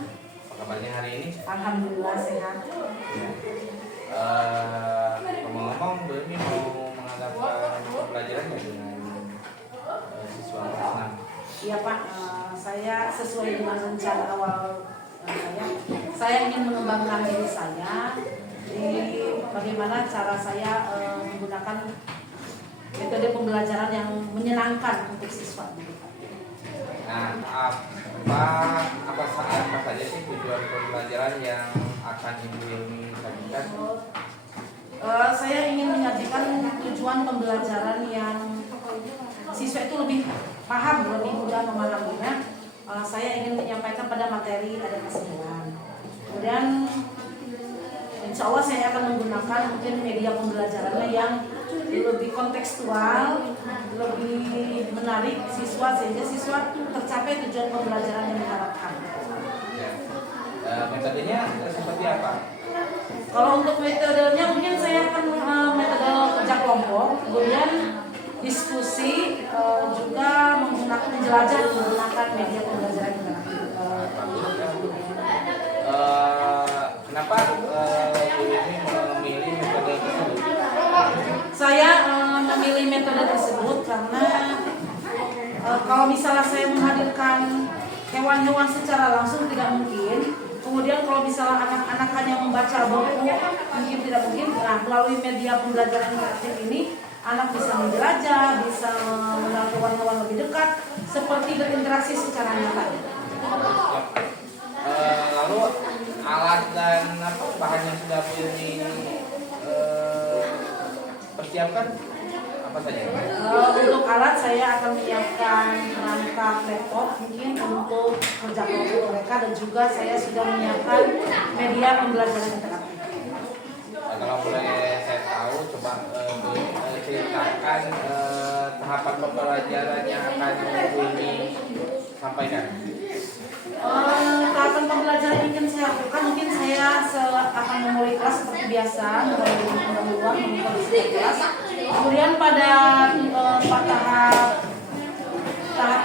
Apa kabarnya hari ini? Alhamdulillah sehat. Ya. Ngomong-ngomong, Bu Emi mau mengadakan pembelajaran ya dengan siswa kelas 6? Iya Pak, saya sesuai dengan rencana awal saya ingin mengembangkan diri saya. Jadi bagaimana cara saya menggunakan metode pembelajaran yang menyenangkan untuk siswa. Nah, apa saja sih tujuan pembelajaran yang akan Ibu Emi sajikan? Saya ingin menyajikan tujuan pembelajaran yang siswa itu lebih paham, lebih mudah memahaminya. Saya ingin menyampaikan pada materi ada keseluruhan. Kemudian insya Allah saya akan menggunakan mungkin media pembelajarannya yang lebih kontekstual, lebih menarik siswa sehingga siswa tercapai tujuan pembelajaran yang diharapkan. Ya. Metodenya seperti apa? Kalau untuk metodenya mungkin saya akan metode kerja kelompok, kemudian diskusi, juga menggunakan menjelajah menggunakan media pembelajaran interaktif. Kenapa Bu Emi memilih metode tersebut? Saya memilih metode tersebut karena kalau misalnya saya menghadirkan hewan-hewan secara langsung tidak mungkin. Kemudian kalau misalnya anak-anak hanya membaca buku mungkin tidak mungkin. Nah, melalui media pembelajaran interaktif ini anak bisa menjelajah, bisa mengenal hewan-hewan lebih dekat, seperti berinteraksi secara nyata. Lalu alat dan bahan yang sudah Bu Emi persiapkan apa saja? Untuk alat saya akan menyiapkan perangkat laptop mungkin untuk kerja kelompok mereka, dan juga saya sudah menyiapkan media pembelajaran interaktif. Kalau boleh saya tahu, coba ceritakan tahapan pembelajaran yang akan Bu Emi sampaikan. Tahapan pembelajaran yang ingin saya lakukan, mungkin saya akan memulai kelas seperti biasa, mulai pendahuluan mengikuti kelas. Kemudian pada tahap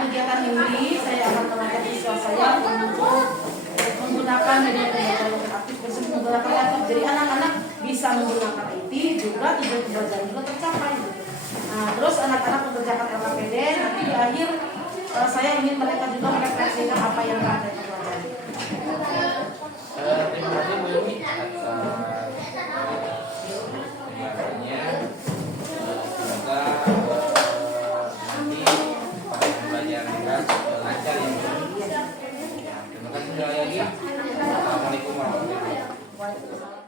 kegiatan ini saya akan mengajak siswa saya untuk menggunakan media pembelajaran interaktif, menggunakan laptop. Jadi anak-anak bisa menggunakan IT, juga tujuan pembelajaran juga tercapai. Nah, terus anak-anak mengerjakan LKPD, nanti di akhir saya ingin mereka juga merefleksikan apa yang mereka pelajari. Terima kasih Bu Emi atas penjelasannya. Semoga nanti pada pembelajaran kita lancar ya. Terima kasih sekali lagi. Assalamualaikum warahmatullahi wabarakatuh.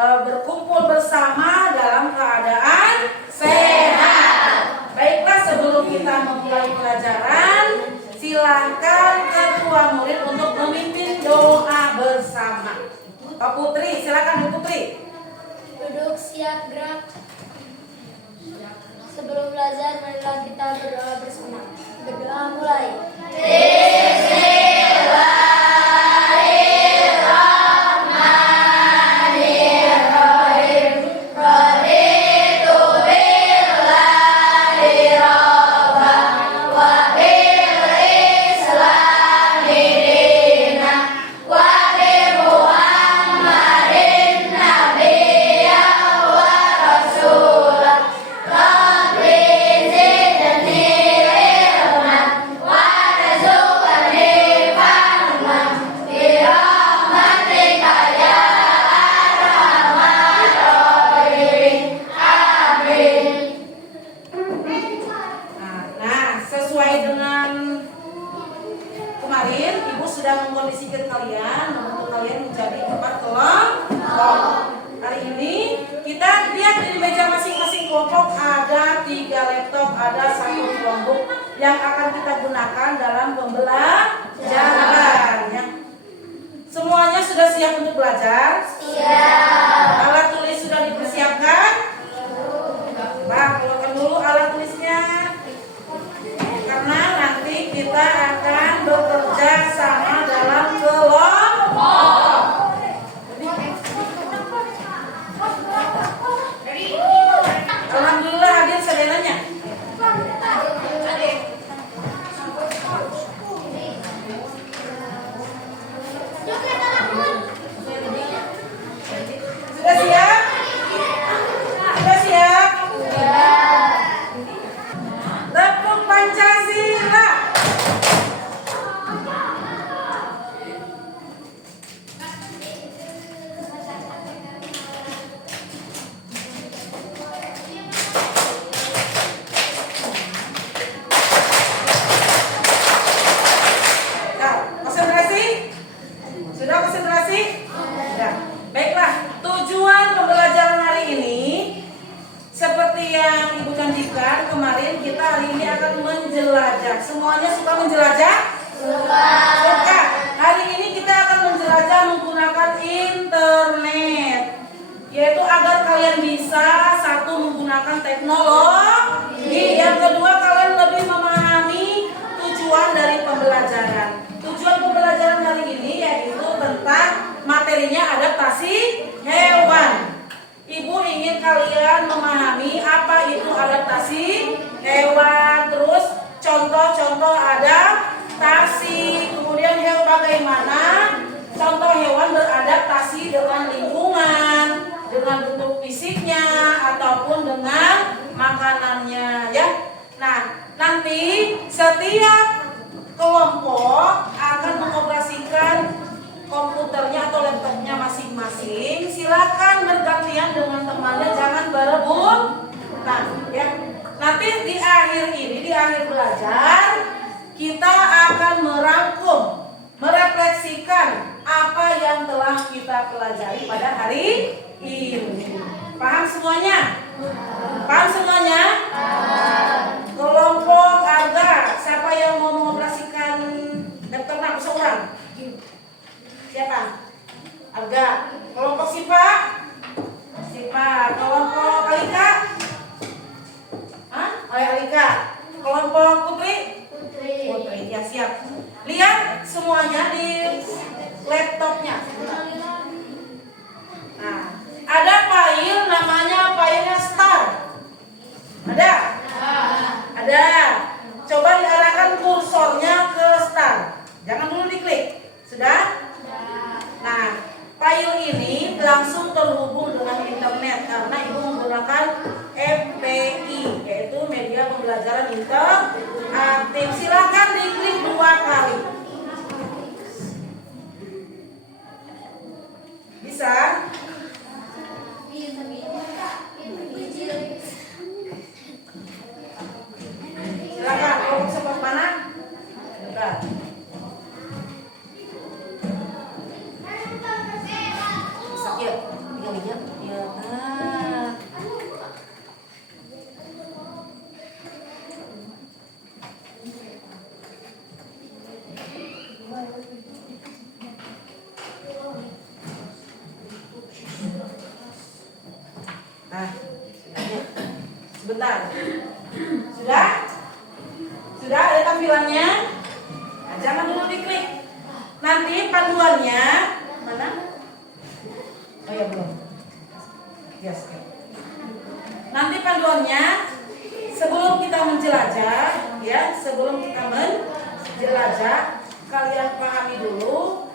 Berkumpul bersama dalam keadaan sehat. Baiklah, sebelum kita memulai pelajaran, silakan ketua murid untuk memimpin doa bersama. Pak Putri, silakan Bu Putri. Duduk, siap, gerak. Sebelum belajar, marilah kita berdoa bersama. Berdoa mulai. sudah mengkondisikan kalian, membentuk kalian menjadi 4 kelompok. Hari ini kita lihat di meja masing-masing kelompok ada 3 laptop, ada 1 Chromebook yang akan kita gunakan dalam pembelajaran. Ya. Semuanya sudah siap untuk belajar? Siap. Alat tulis sudah dipersiapkan? Nah, keluarkan dulu alat tulisnya. Karena nanti kita akan bekerja sama dalam kelompok. Alhamdulillah hadir saudaranya. Sudah siap? Sudah siap? Tepuk Pancasila. Nah, konsentrasi? Sudah konsentrasi? Sudah. Baiklah, tujuan pembelajaran hari ini seperti yang Ibu janjikan kemarin, kita hari ini akan menjelajah. Semuanya suka menjelajah? Suka. Hari ini kita akan menjelajah menggunakan internet, yaitu agar kalian bisa satu menggunakan teknologi, yang kedua kalian lebih memahami tujuan dari pembelajaran. Tujuan pembelajaran hari ini yaitu tentang materinya adaptasi hewan. Ibu ingin kalian memahami apa itu adaptasi hewan, terus contoh-contoh adaptasi, kemudian bagaimana contoh hewan beradaptasi dengan lingkungan, dengan bentuk fisiknya ataupun dengan makanannya, ya. Nah, nanti setiap kelompok akan mengoperasikan komputernya atau laptopnya masing-masing. Silakan bergantian dengan temannya, jangan berebut. Nah, ya. Nanti di akhir ini, di akhir belajar, kita akan merangkum, merefleksikan apa yang telah kita pelajari pada hari ini. Paham semuanya? Paham semuanya? Kelompok Arga, siapa yang mau mengoperasikan laptopnya? Seorang. Siapa? Arga. Kelompok Sipa? Sipa. Kelompok Alika? Hah? Alika. Kelompok Putri? Putri. Ya, siap. Lihat semuanya di laptopnya. Nah, ada file namanya filenya Star. Ada? Ada. Coba diarahkan kursornya ke Star. Jangan dulu diklik. Sudah? Nah, file ini langsung terhubung dengan internet karena Ibu menggunakan MPI, yaitu media pembelajaran interaktif. Silakan diklik 2 kali. Bisa? Silakan. Kelompok sebelah mana? Sudah. Ya, lihat ya. Nah, sebentar. Sudah? Sudah ada tampilannya? Nah, jangan dulu diklik. Nanti panduannya mana? Oh ya, belum. Yes. Nanti panduannya sebelum kita menjelajah, ya, sebelum kita menjelajah, kalian pahami dulu.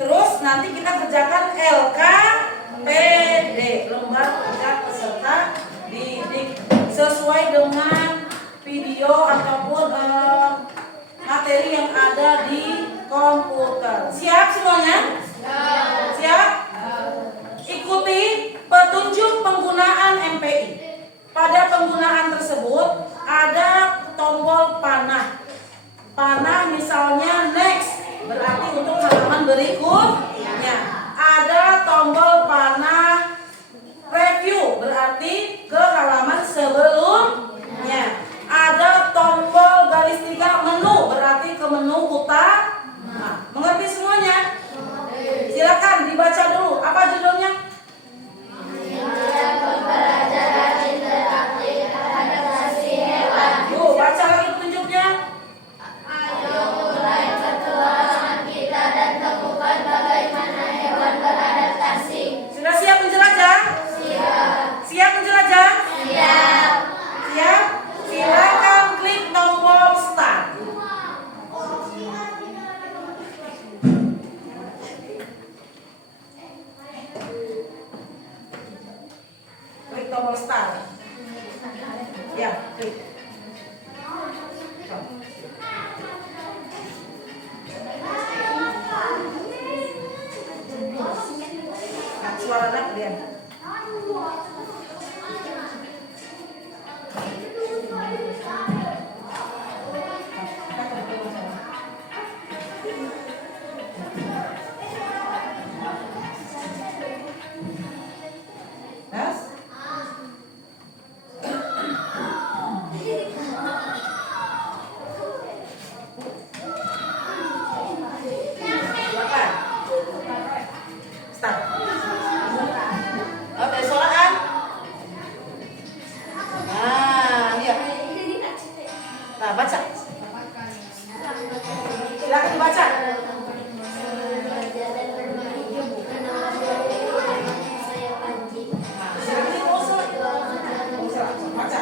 Terus nanti kita kerjakan LKPD, lembar kerja peserta didik, sesuai dengan video ataupun materi yang ada di komputer. Siap semuanya? Siap? Ikuti petunjuk penggunaan MPI. Pada penggunaan tersebut ada tombol panah. Panah misalnya next, Berarti untuk halaman berikutnya ada tombol panah review, berarti ke halaman sebelumnya. Ada tombol garis 3 menu, berarti ke menu utama. Nah, mengerti semuanya? Silakan dibaca dulu. Apa judulnya? Yuk, baca lagi petunjuknya. Sudah siap menjelajah? Siap menjelajah? Siap? Silakan klik tombol start. Klik tombol start. Ya, klik. Suaranya kalian. Yes? Silakan. Start. Oke, soalan. Nah, iya. Nah, baca. Silakan dibaca. Baca. Baca.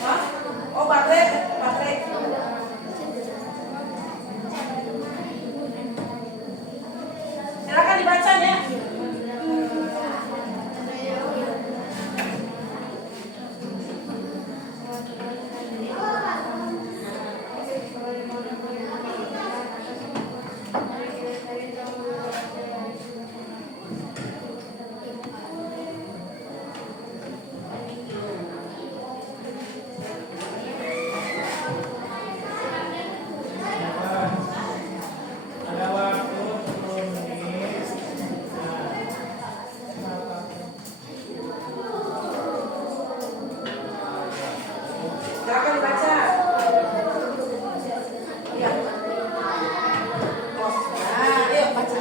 Hah? Oh, baterai. Silakan dibacanya. Ada waktu 10 menit. Silakan dibaca. Iya. Nah, ayo baca.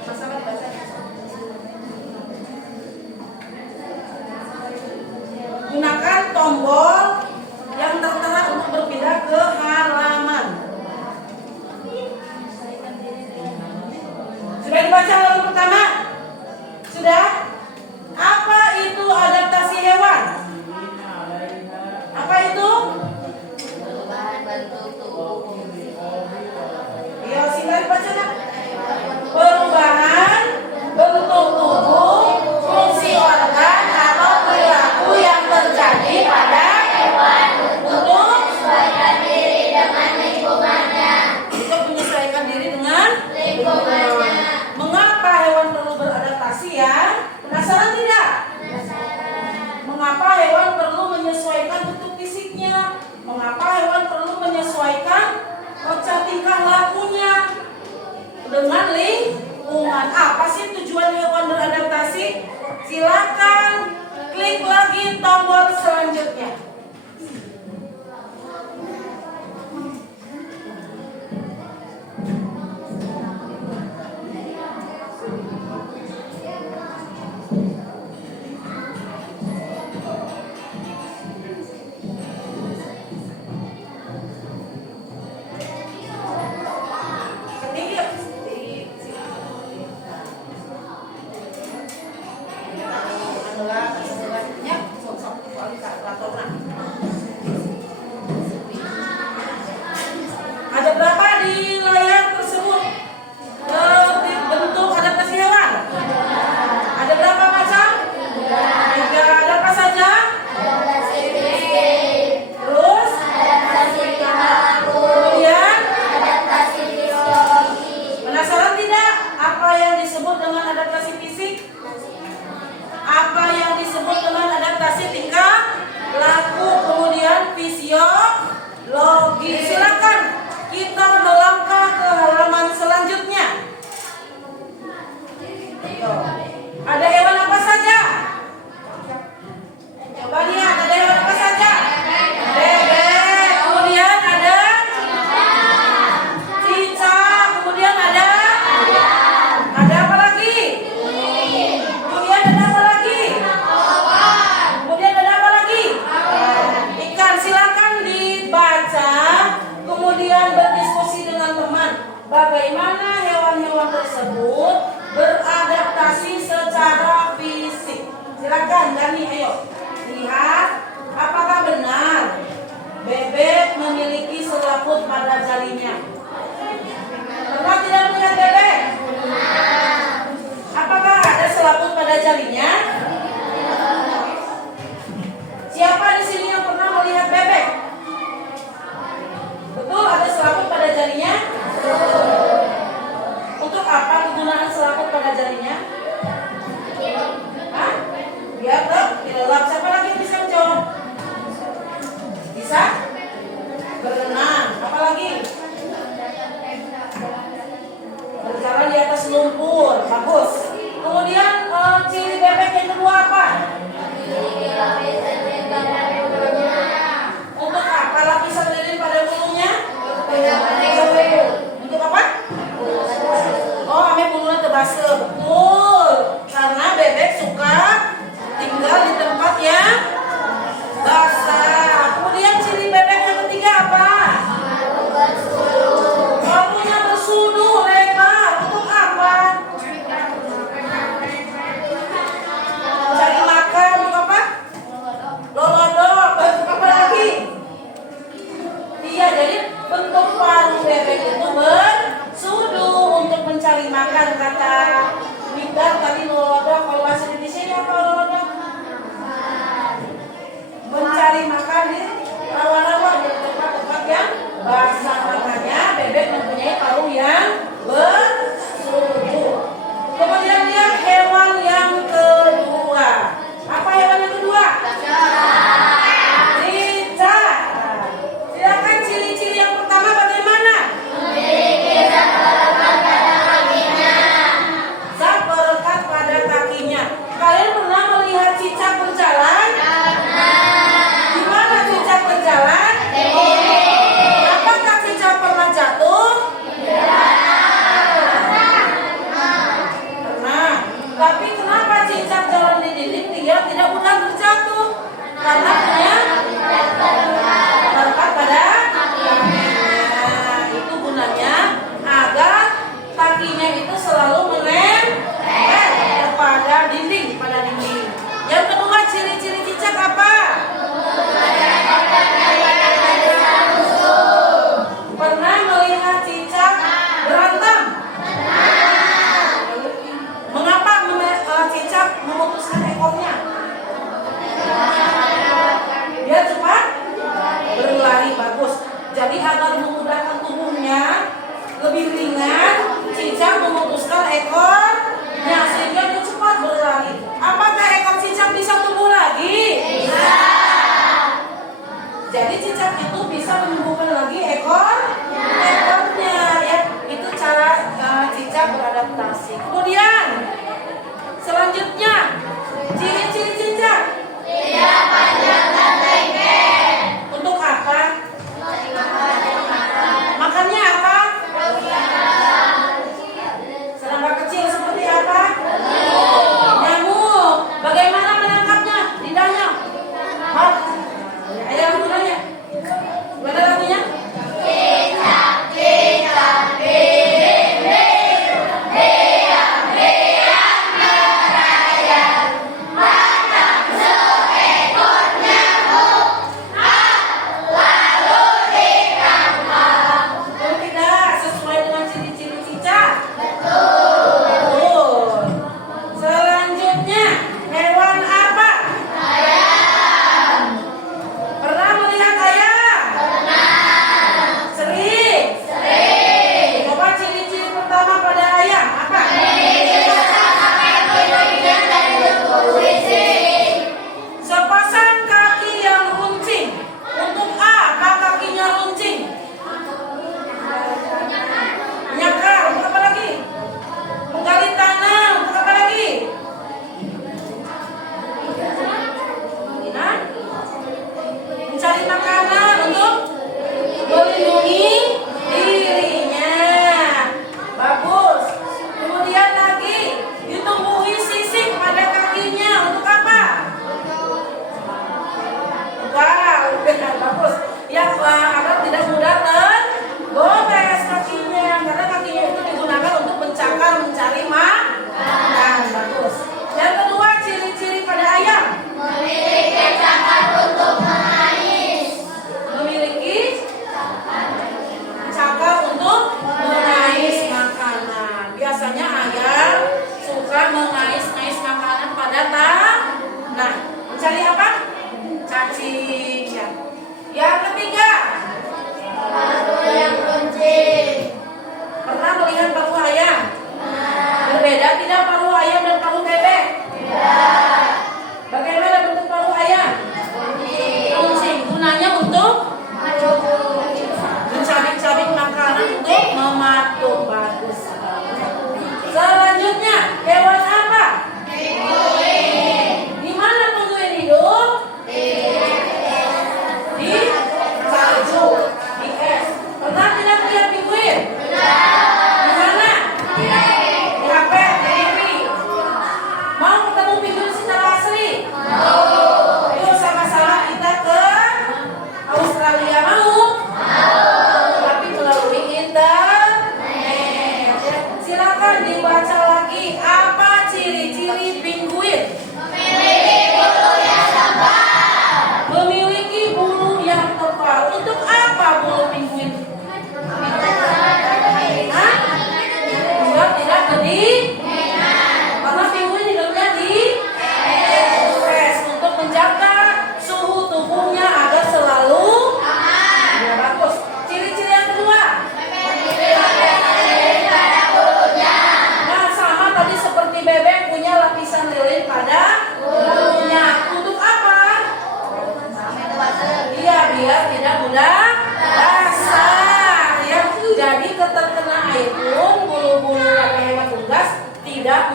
Sama-sama dibaca. Gunakan tombol yang tertera untuk berpindah ke halaman. Sudah dibaca halaman pertama? Sudah? Apa itu adaptasi hewan? Apa itu? Iya, singkat baca nak. Perubahan bentuk tubuh, fungsi organ atau perilaku yang terjadi pada hewan untuk menyesuaikan diri dengan lingkungannya. Untuk menyesuaikan diri dengan lingkungannya. Mengapa hewan perlu beradaptasi ya? Penasaran tidak? Mengapa hewan perlu menyesuaikan bentuk fisiknya? Mengapa hewan perlu menyesuaikan tingkah lakunya dengan lingkungan? Apa sih tujuan hewan beradaptasi? Silakan klik lagi tombol selanjutnya. Ketinggi.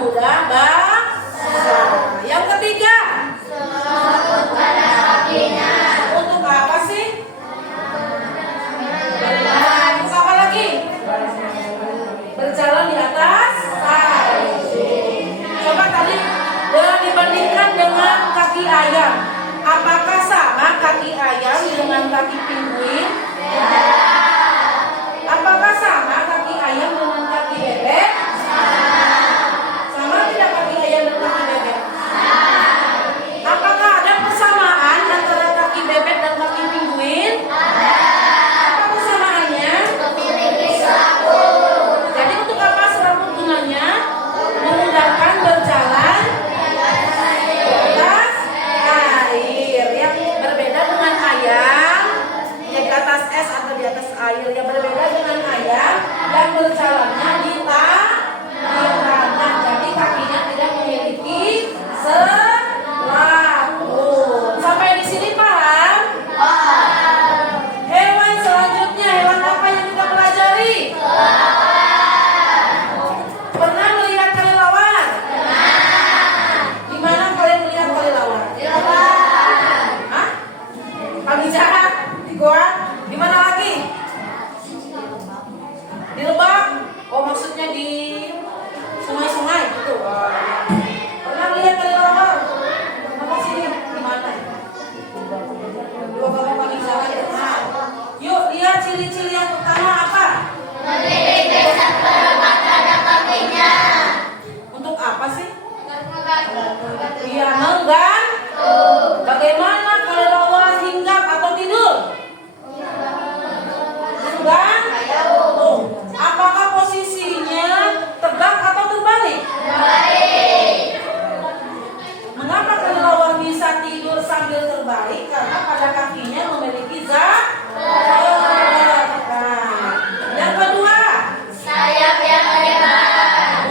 muda bangsa. Yang ketiga, untuk apa sih? Untuk apa lagi? Berjalan di atas air. Coba tadi dibandingkan dengan kaki ayam. Apakah sama kaki ayam dengan kaki penguin? Apakah sama kaki ayam dengan kaki bebek? Sama tidak kaki ayam dan kaki bebek? Apakah ada persamaan antara kaki bebek dan kaki penguin? Apa persamaannya? Jadi untuk apa serabut gunanya? Memudahkan berjalan di atas air. Yang berbeda dengan ayam yang di atas es atau di atas air, yang berbeda dengan ayam yang berjalannya di tanah. Jadi kakinya tidak memiliki selaput. Sampai di sini paham? Hewan selanjutnya, hewan apa yang kita pelajari? Pernah melihat kelelawar? Di mana kalian melihat kelelawar? Hah? Pagi jarak? Di goa? Di mana lagi? Di Lebak? Oh, maksudnya di sungai-sungai gitu. Pernah melihat kelelawar? Apa sini? Di mana? Dua kamu pagi jarak ya. Nah, yuk lihat ciri-ciri yang pertama apa? Untuk apa sih? Iya, menggantung. Bagaimana kelelawar hinggap atau tidur? Menggantung. Apakah posisinya tegak atau terbalik? Mengapa kelelawar bisa tidur sambil terbalik? Karena pada kakinya memiliki zat. Nah, yang kedua,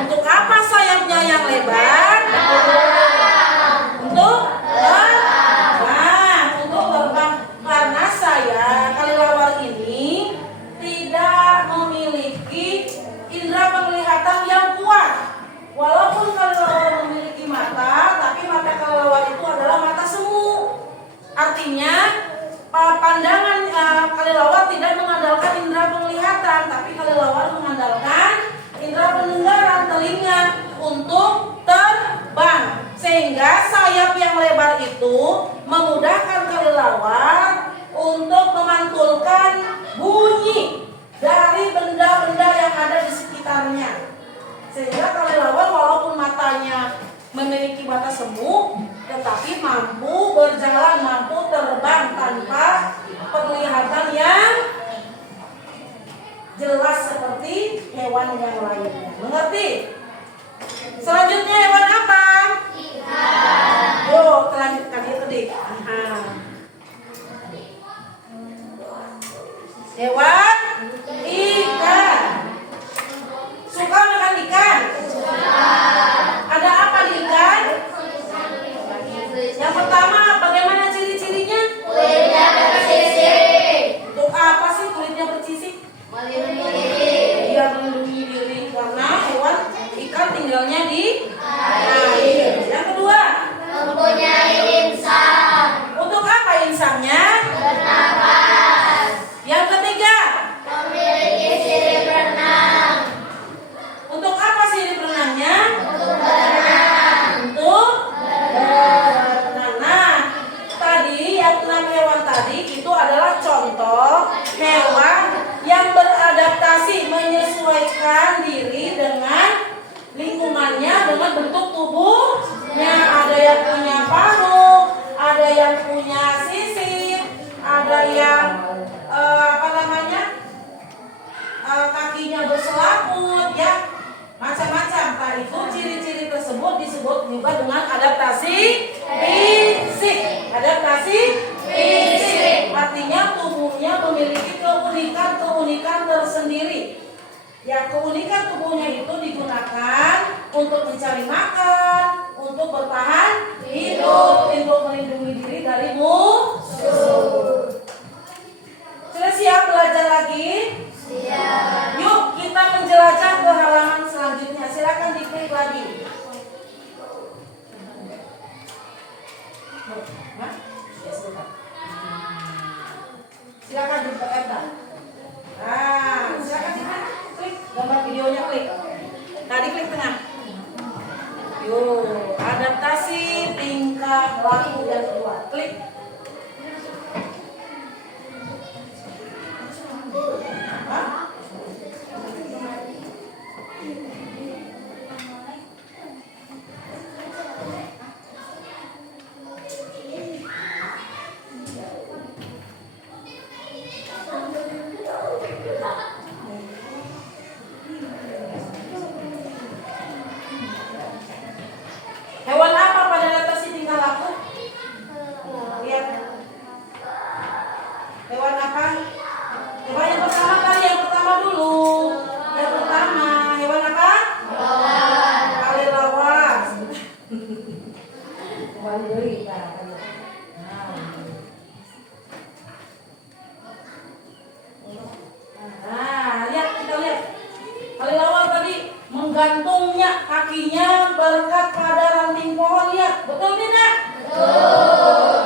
untuk apa sayapnya yang lebar? Untuk terbang. Untuk terbang. Karena kelelawar ini tidak memiliki indera penglihatan yang kuat. Walaupun kelelawar memiliki mata, tapi mata kelelawar itu adalah mata semu. Artinya pandangan kelelawar tidak mengandalkan indera penglihatan, tapi kelelawar mengandalkan indera pendengaran, telinga untuk terbang. Sehingga sayap yang lebar itu memudahkan kelelawar untuk memantulkan bunyi dari benda-benda yang ada di sekitarnya. Sehingga kelelawar walaupun matanya memiliki mata semu, tetapi mampu berjalan, mampu terbang tanpa penglihatan yang jelas seperti hewan yang lainnya. Mengerti? Selanjutnya hewan apa? Yuk, lanjutkan itu deh. Hewan ikan. Suka makan ikan? Ada apa di ikan? Yang pertama, bagaimana ciri-cirinya? Kulitnya bersisik. Untuk apa sih kulitnya bersisik? Dia melindungi diri karena hewan ikan tinggalnya di air. Yang kedua, Mempunyai insang. untuk apa insangnya? Bernapas. Yang ketiga, Memiliki sirip renang. untuk apa sih berenangnya? Untuk berenang. Untuk berenang. Nah, tadi yang 6 hewan tadi itu adalah contoh hewan yang beradaptasi, menyesuaikan diri dengan lingkungannya, dengan bentuk tubuhnya. Ada yang punya paruh, ada yang punya sisir, ada yang kakinya berselaput, ya, macam-macam. Nah, itu ciri-ciri tersebut disebut juga dengan adaptasi fisik. Adaptasi fisik artinya tubuhnya memiliki keunikan tersendiri. Ya, keunikan tubuhnya itu digunakan untuk mencari makan, untuk bertahan hidup, untuk melindungi diri dari musuh. Sudah siap belajar lagi? Siap. Yuk kita menjelajah ke halaman selanjutnya. Silakan diklik lagi. Tadi klik tengah. Yuk, adaptasi tingkah laku yang kedua. Klik. Hah? Hewan apa pada adaptasi tingkah laku? Lihat. Hewan apa? Coba yang pertama kali, yang pertama dulu. Yang pertama, hewan apa? Kali lawas. Kembali dulu. Nah, lihat, kita lihat. Kali lawas tadi menggantungnya kakinya berkat pada ranting pohon, lihat. Betul tidak?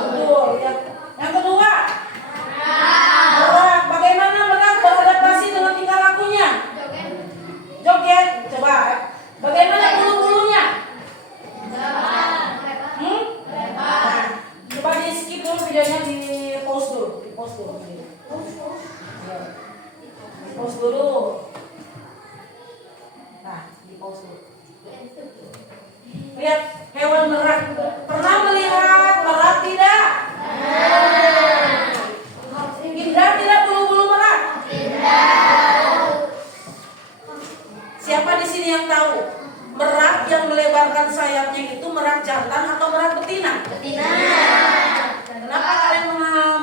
Betul. Lihat. Yang kedua, merak. Bagaimana merak beradaptasi dengan tingkah lakunya? Joget. Coba. Bagaimana bulu-bulunya? Nah, coba di skip dulu videonya, di pause dulu. Di pause dulu. Ya. Di pause dulu. Nah, di pause dulu. Lihat hewan merak. Pernah melihat merak tidak? Indah tidak bulu-bulu merak? Siapa di sini yang tahu? Merak yang melebarkan sayapnya itu merak jantan atau merak betina? Betina. Kenapa kalian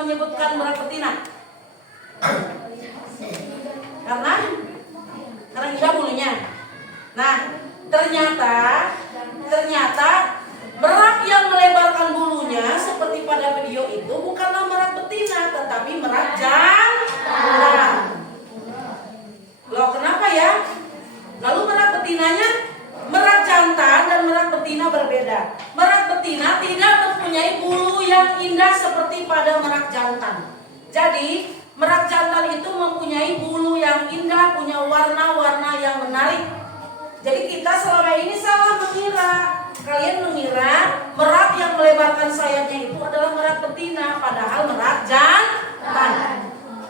menyebutkan merak betina? Karena indah bulunya. Nah, ternyata merak yang melebarkan bulunya seperti pada video itu bukanlah merak betina, tetapi merak jantan. Loh, kenapa ya? Lalu merak betinanya, merak jantan dan merak betina berbeda. Merak betina tidak mempunyai bulu yang indah seperti pada merak jantan. Jadi, merak jantan itu mempunyai bulu yang indah, punya warna-warna yang menarik. Jadi kita selama ini salah mengira. Kalian mengira merak yang melebarkan sayapnya itu adalah merak betina, padahal merak jantan.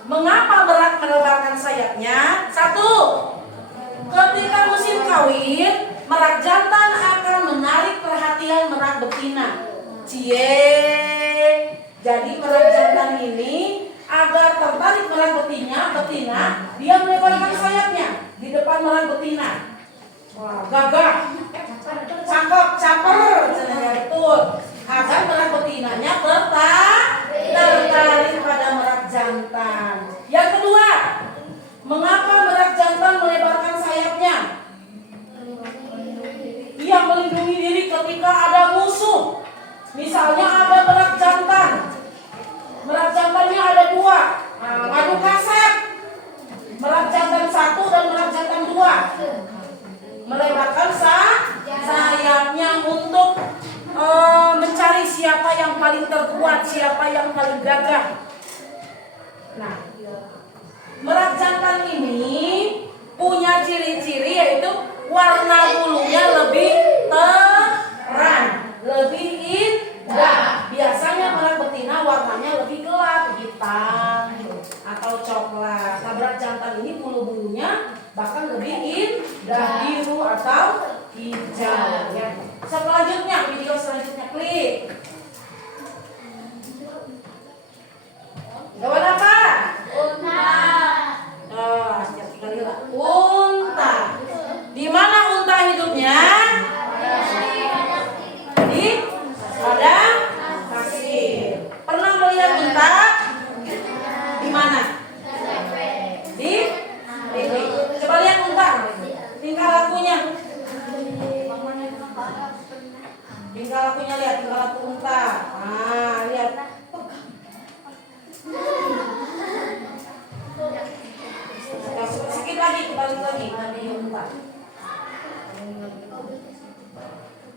Mengapa merak melebarkan sayapnya? Satu, ketika musim kawin, merak jantan akan menarik perhatian merak betina. Cie. Jadi merak jantan ini agar tertarik merak betina, dia melebarkan sayapnya di depan merak betina. Wah, gagah, cakep, caper, betul. Agar merak betinanya tertarik pada merak jantan. Yang kedua, mengapa merak jantan melebarkan sayapnya? Ia melindungi diri ketika ada musuh. Misalnya ada merak jantan. Merak jantannya ada dua, ngadu kasep. Merak jantan satu dan merak jantan dua. Melebarkan sayapnya untuk mencari siapa yang paling terkuat, siapa yang paling gagah. Nah, merak jantan ini punya ciri-ciri yaitu warna bulunya lebih terang, lebih indah. Biasanya merak betina warnanya lebih gelap, hitam atau coklat. Nah, merak jantan ini bulu-bulunya bahkan lebih indah, biru atau hijau. Ya. Selanjutnya, video selanjutnya, klik. Hewan apa? Unta. Setiap kali lah. Unta. Di mana unta hidupnya? Di padang pasir. Pernah melihat unta? Di mana? Di coba lihat unta. Tingkah lakunya. Tingkah lakunya, lihat tingkah laku unta. Nah, lihat. Sedikit lagi, kembali lagi tadi unta.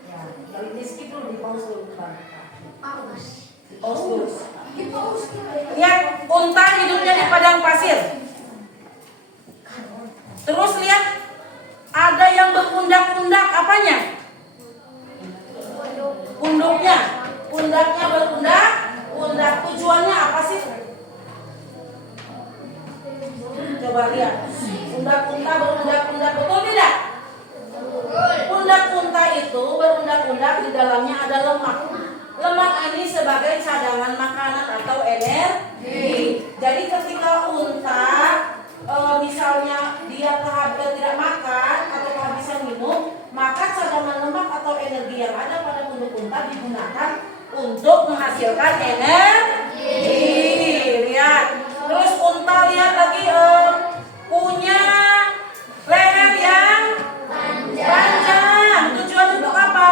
Ya, kali ini skip dulu, di pause dulu. Di pause dulu. Lihat, unta hidupnya di padang pasir. Terus lihat, ada yang berpundak lihat. Pundak unta berundak-undak, betul tidak? Pundak unta itu berundak-undak, di dalamnya ada lemak. Lemak ini sebagai cadangan makanan atau energi. Jadi ketika unta misalnya dia tidak makan atau kehabisan minum, maka cadangan lemak atau energi yang ada pada pundak unta digunakan untuk menghasilkan energi. Lihat. Terus unta lihat lagi punya leher yang panjang. Tujuan untuk apa?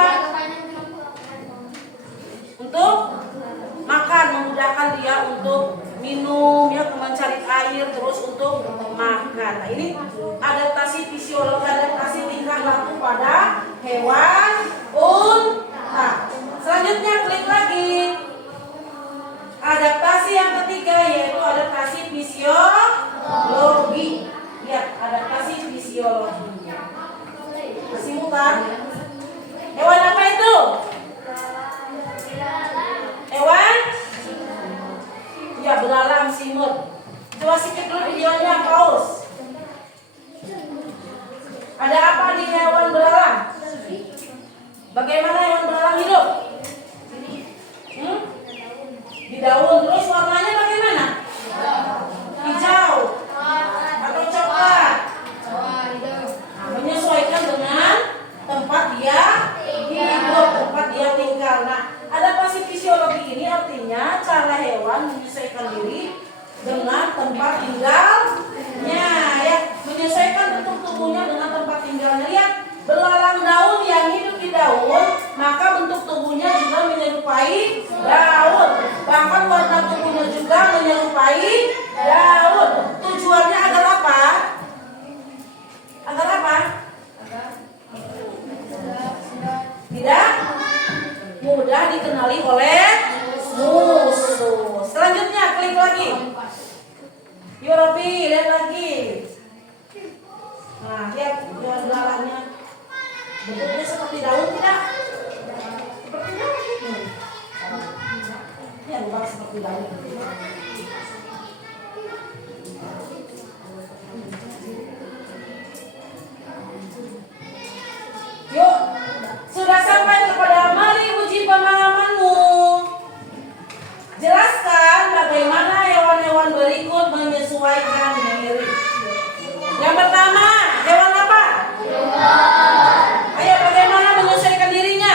Untuk makan, memudahkan dia untuk minum, ya, mencari air, terus untuk makan. Nah, ini adaptasi fisiologi, adaptasi tingkah laku pada hewan unta. Selanjutnya klik lagi. Adaptasi yang ketiga yaitu adaptasi fisiologi. Lihat, adaptasi fisiologi. Masih mutar. Hewan apa itu? Hewan? Ya, belalang, simut. Coba sikit dulu videonya, paus. Ada apa di hewan belalang? Bagaimana hewan belalang hidup? Di daun. Terus warnanya bagaimana? Hijau atau coklat? Menyesuaikan dengan tempat dia hidup, tempat dia tinggal. Nah, adaptasi fisiologi ini artinya cara hewan menyesuaikan diri dengan tempat tinggalnya, ya, menyesuaikan bentuk tubuhnya dengan tempat tinggalnya. Lihat, belalang daun yang hidup di daun, maka bentuk tubuhnya juga menyerupai daun. Bahkan warna tubuhnya juga menyerupai daun. Tujuannya agar apa? Agar apa? Tidak mudah dikenali oleh musuh. Selanjutnya klik lagi. Yorobi, lihat lagi. Nah, lihat belalangnya. Bentuknya seperti daun tidak? Seperti daun. Ya, bukan seperti daun. Yuk, sudah sampai kepada mari uji pemahamanmu. Jelaskan bagaimana hewan-hewan berikut menyesuaikan diri. Yang pertama, hewan apa? Ayo, bagaimana menyesuaikan dirinya?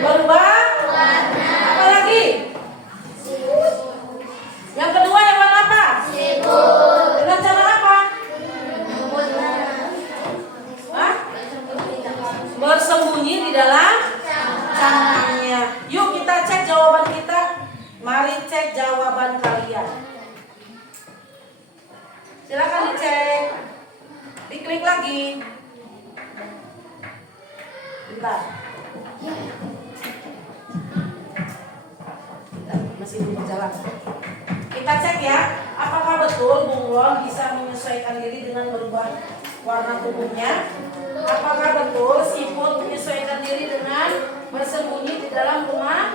Berubah? Apa lagi? Yang kedua, hewan apa? Dengan cara apa? Bersembunyi di dalam cangkangnya. Yuk kita cek jawaban kita. Mari cek jawaban kalian. Silakan dicek. Diklik lagi. Bentar. Masih belum berjalan. Kita cek ya, apakah betul bunglon bisa menyesuaikan diri dengan berubah warna tubuhnya? Apakah betul siput menyesuaikan diri dengan bersembunyi di dalam rumah?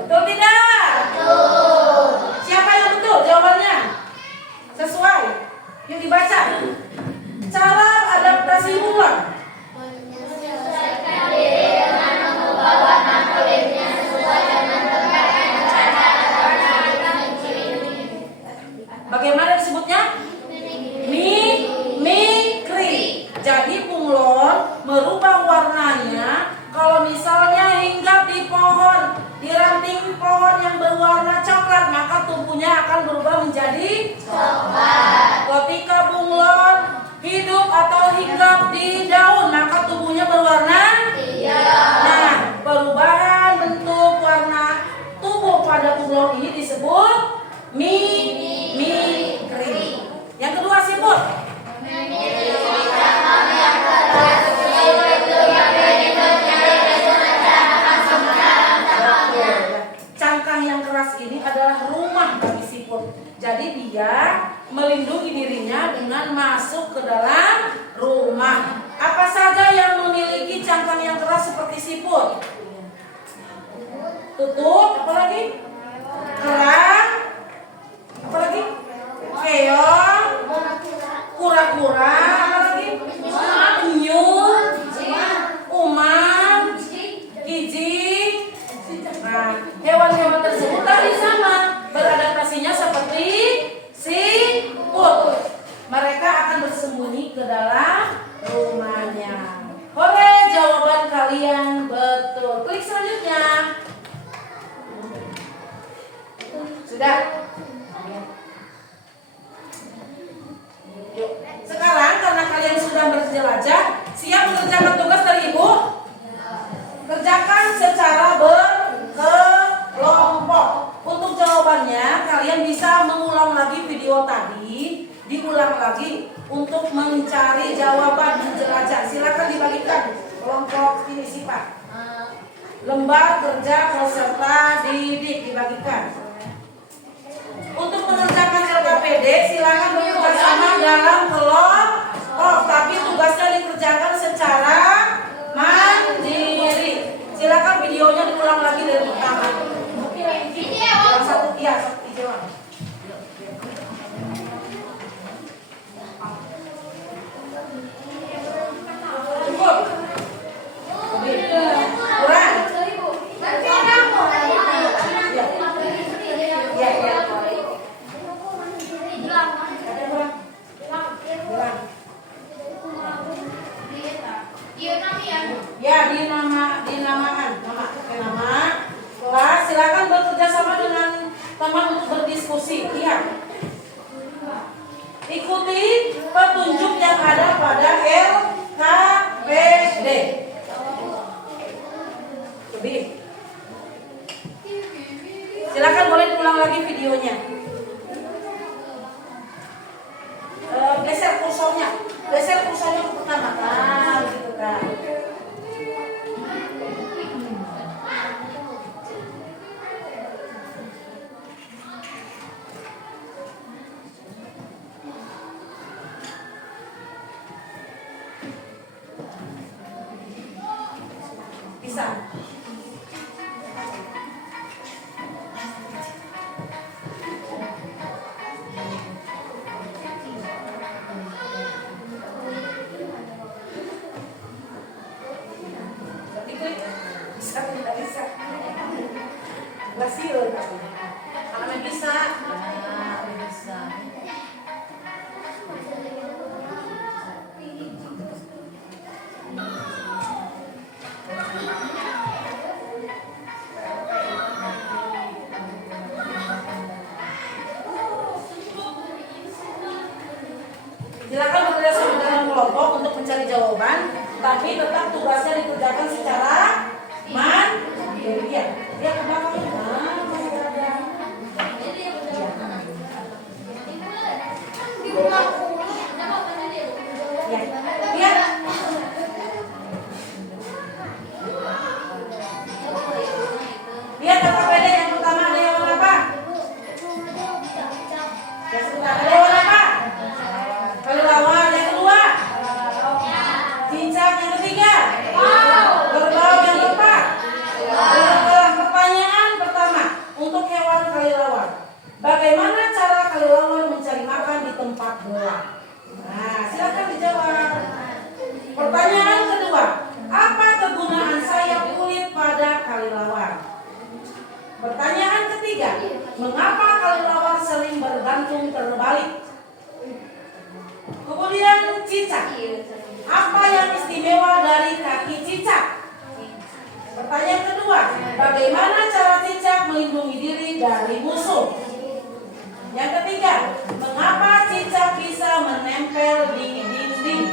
Betul tidak? Betul. Siapa yang betul jawabannya? Sesuai. Yuk dibaca. Cara adaptasi bunglon. Menyesuaikan diri dengan mengubah warna kulitnya sesuai dengan berbagai cara warna yang menciri. Bagaimana disebutnya? Mimikri. Jadi bunglon merubah warnanya. Kalau misalnya hinggap di pohon, di ranting pohon yang berwarna coklat, maka tubuhnya akan berubah menjadi coklat. Ketika bunglon hidup atau hinggap di daun, maka tubuhnya berwarna hijau. Nah, perubahan bentuk warna tubuh pada bunglon ini disebut mimikri. Yang kedua, siput. Cangkang yang keras ini adalah rumah bagi siput. Jadi dia melindungi dirinya dengan masuk ke dalam rumah. Apa saja yang memiliki cangkang yang keras seperti siput? tutut, apa lagi? Kerang, apa lagi? Keong, kura-kura, apa lagi? Penyu, umam, kijing. Nah, hewan-hewan tersebut tadi sama, beradaptasinya seperti siput. Mereka akan bersembunyi ke dalam rumahnya. Hore, jawaban kalian betul. Klik selanjutnya. Sudah. Yuk. Sekarang karena kalian sudah berjelajah, siap mengerjakan tugas dari ibu? Kerjakan secara berkelompok. Untuk jawabannya, kalian bisa mengulang lagi video tadi, diulang lagi untuk mencari jawaban menjelajah. Silakan dibagikan kelompok ini sifat. Lembar kerja peserta didik dibagikan. Untuk mengerjakan LKPD, silakan bekerja sama dalam kelompok, tapi tugasnya dikerjakan secara mandiri. Silakan videonya diulang lagi dari pertama. Yang satu iya, satu hijau. Cukup. Kurang. Ya, dinamakan nama. Oke, nama. Kelas, silakan bekerja sama dengan teman untuk berdiskusi. Lihat. Ikuti petunjuk yang ada pada LKPD. Lebih. Silakan boleh diulang lagi videonya. Geser kursornya ke pertama. Nah, gitu kan. Bisa. Bisa tidak bisa. Berhasil. Kalau bisa, bisa. Silakan bekerja sama dalam kelompok untuk mencari jawaban, tapi tetap tugasnya dikerjakan secara mandiri. Dia ke belakang. Masih ada. Ya, lihat. Lihat LKPD yang pertama ada yang warna apa? Yang sebentar ada yang warna apa? Kelelawar. Yang kedua cincang. Yang ketiga kerbau. Yang keempat pertanyaan pertama untuk hewan kelelawar, bagaimana cara kelelawar mencari makan di tempat gelap? Nah, silakan dijawab. Pertanyaan kedua, apa kegunaan sayap kulit pada kelelawar? Pertanyaan ketiga, mengapa kelelawar sering bergantung terbalik? Kemudian cicak, apa yang istimewa dari kaki cicak? Pertanyaan kedua, bagaimana cara cicak melindungi diri dari musuh? Yang ketiga, mengapa cicak bisa menempel di dinding?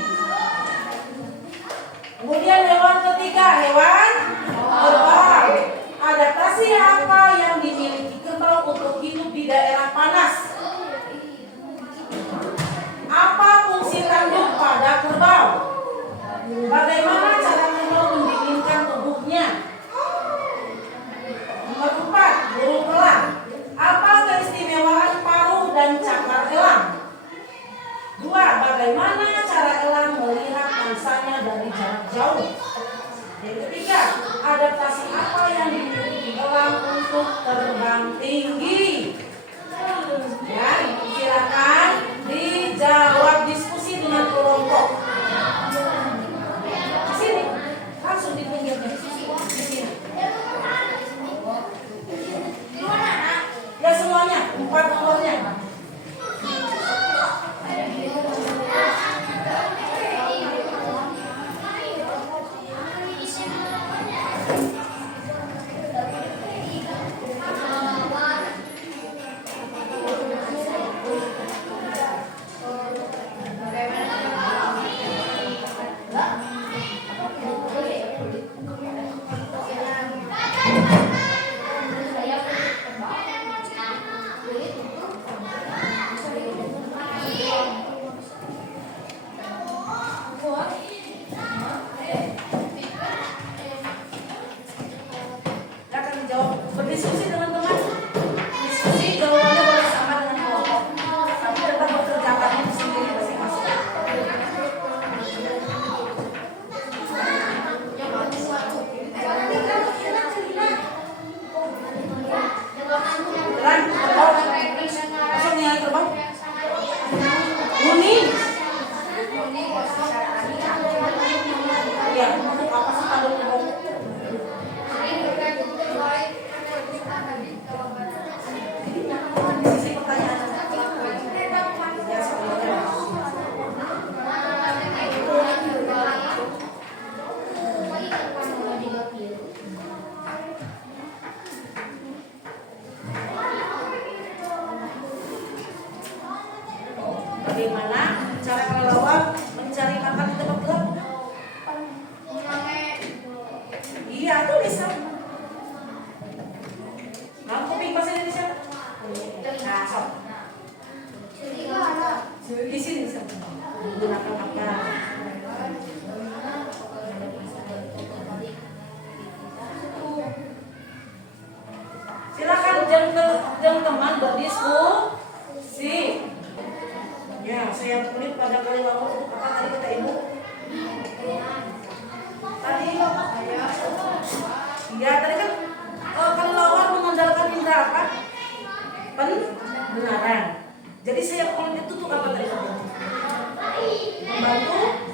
Kemudian hewan ketiga, hewan kerbau. Adaptasi apa yang dimiliki kerbau untuk hidup di daerah panas? Apa fungsi tanduk pada kerbau? Bagaimana cara kerbau mendinginkan tubuhnya? Nomor 4, burung elang. Apa keistimewaan paruh dan cakar elang? 2. Bagaimana cara elang melihat mangsanya dari jarak jauh? Yang ketiga, adaptasi apa yang dimiliki elang untuk terbang tinggi? Ya, silakan dijawab diskusi dengan kelompok. Di sini, langsung di pinggirnya. Di sini. Ya semuanya, 4 nomornya. Silakan dijawab. Berdiskusi dengan teman. Diskusi jawabannya boleh sama dengan kelompok. Tapi tetap bekerjakan itu sendiri masing-masing. Jalan, terbang. Masuk nih yang terbang. Kuning. Ya, untuk apa sih tanduk terbang? Isi pertanyaan. Ya, sebenarnya. Bagaimana cara kelelawar mencari makan di tempat gelap? Iya, tulis. Nah, kuping bahasa Indonesia. Nah, sok. Di sini sok. Menggunakan apa? Silakan jeng teman berdiskusi. Ya, saya kulit pada kelelawar untuk apa tadi kata ibu? Tadi ya tadi kan kelelawar mengandalkan indera apa? Pendengaran. Jadi saya kulit itu tuh apa tadi? Membantu.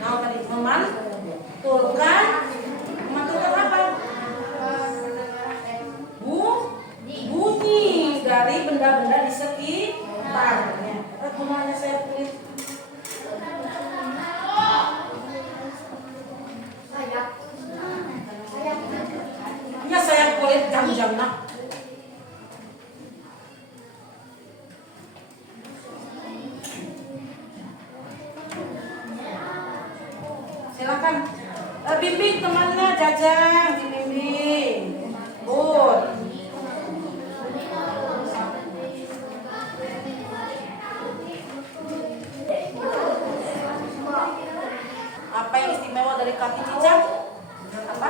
Nah tadi memantulkan apa? Bunyi dari benda-benda di sekitarnya. Gunanya saya kulit. Ya saya kulit jam-jam nak. Silakan bimbing temannya Jajang, dibimbing. Bud. Apa yang istimewa dari kaki cicak? Apa?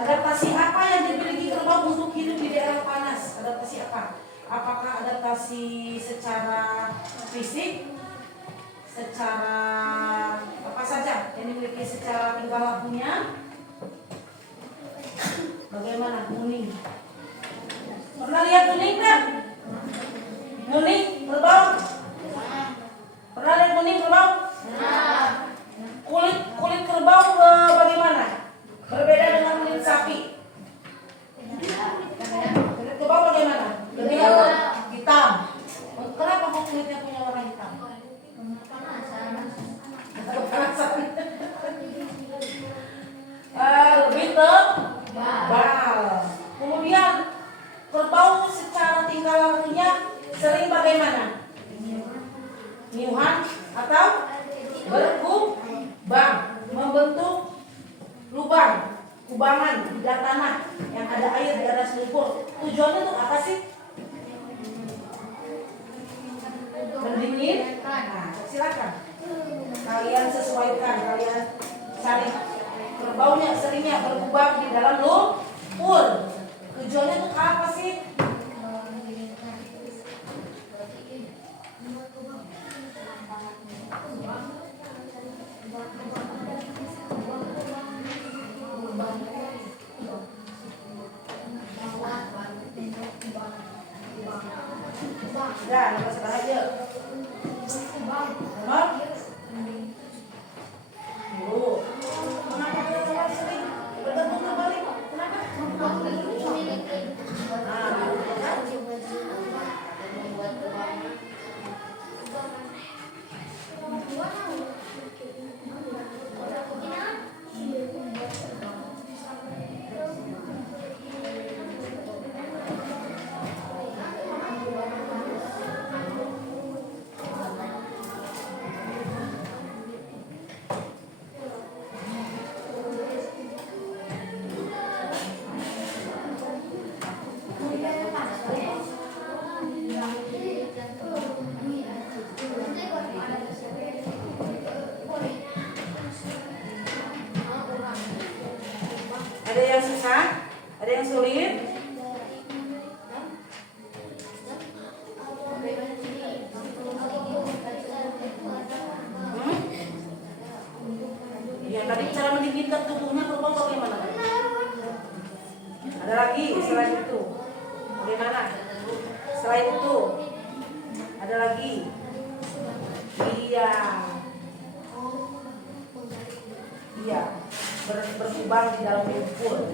Adaptasi apa yang dimiliki kerbau untuk hidup di daerah panas? Adaptasi apa? Apakah adaptasi secara fisik, secara secara apa saja yang dimiliki secara tingkah lakunya. Bagaimana kuning? Pernah lihat kuning kan? Kuning kerbau? Pernah lihat kuning kerbau? Kulit kerbau bagaimana? Berbeda dengan kulit sapi. Kulit kerbau bagaimana? Lebih hitam. Kenapa kok kulitnya punya warna hitam? Lebih tebal. Kemudian kerbau secara tingkah lakunya sering bagaimana? Niuhan atau berkubang, membentuk lubang, kubangan di tanah yang ada air di atas lumpur. Tujuannya untuk apa sih? Mendingin. Nah, silakan. Kalian sesuaikan, kalian cari kerbaunya seringnya berkubang di dalam lumpur. Tujuannya untuk apa sih? Ya, lepas aja. Nomor. Kenapa kalian sering bergabung kembali? Kenapa? Ada yang susah? Ada yang sulit? Ya, tadi cara mendinginkan tubuhnya kerbau bagaimana? Ada lagi selain itu? Bagaimana? Selain itu? Ada lagi? Iya. Iya. Berkubang di dalam lumpur.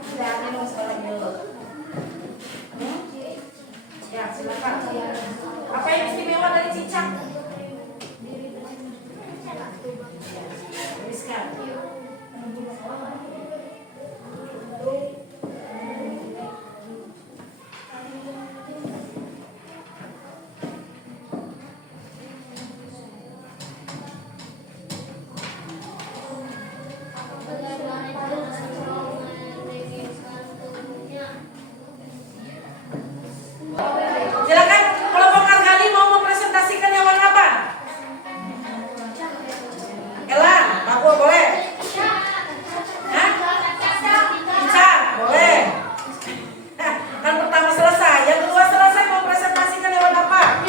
Tidak minum sekali dulu. Ya, silakan. Apa yang istimewa dari cicak? Tuliskan. Silakan, kelompok Argani mau mempresentasikan hewan apa? Elang, Pak boleh? Hah? Cicak, boleh? Kan pertama selesai, yang kedua selesai mau presentasikan hewan apa?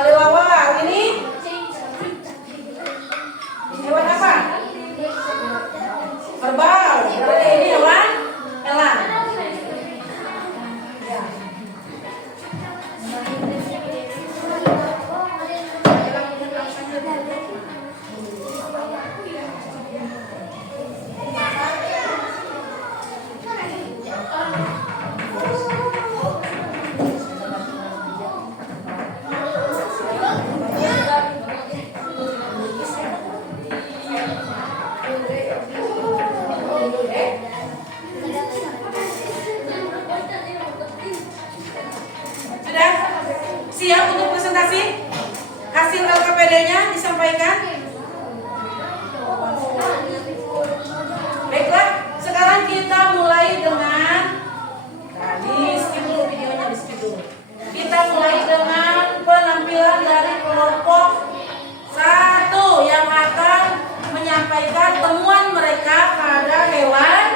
Kelelawar, ini? Hewan apa? Kerbau, berarti ini hewan elang. Sudah siap untuk presentasi? Hasil LKPD-nya disampaikan? Baiklah, sekarang kita mulai dengan di skip dulu videonya, di skip dulu. Kita mulai dengan penampilan dari kelompok 1 yang akan menyampaikan temuan mereka pada hewan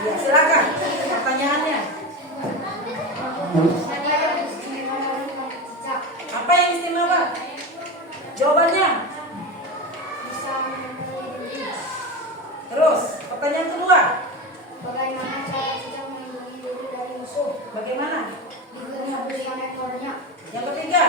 Ya, silakan pertanyaannya. Apa yang istimewa? Jawabannya. Bisa meneliti. Terus, pertanyaan kedua. Bagaimana cara cicak melindungi diri dari musuh? Bagaimana? Dengan menghabiskan ekornya. Yang ketiga.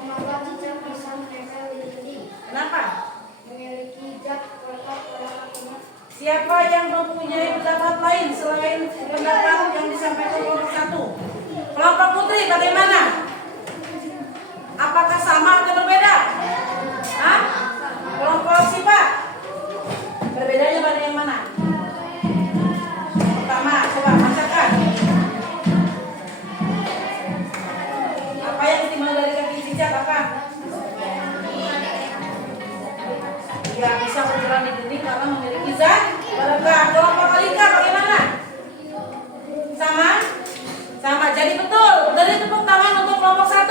Mengapa cicak bisa menempel di dinding? Kenapa? Memiliki zat pelekat pada kakinya. Siapa yang mempunyai pendapat lain selain pendapat yang disampaikan kelompok 1? Kelompok putri bagaimana? Apakah sama atau berbeda? Hah? Kelompok Sipa? Berbedanya pada yang mana? Pertama, coba bacakan. Apa yang istimewa dari kaki cicak apa? Ya, bisa berjalan di dinding karena memiliki zat pelekat. Kelompok Alika bagaimana? Sama? Sama. Jadi betul. Dari tepuk tangan untuk kelompok 1.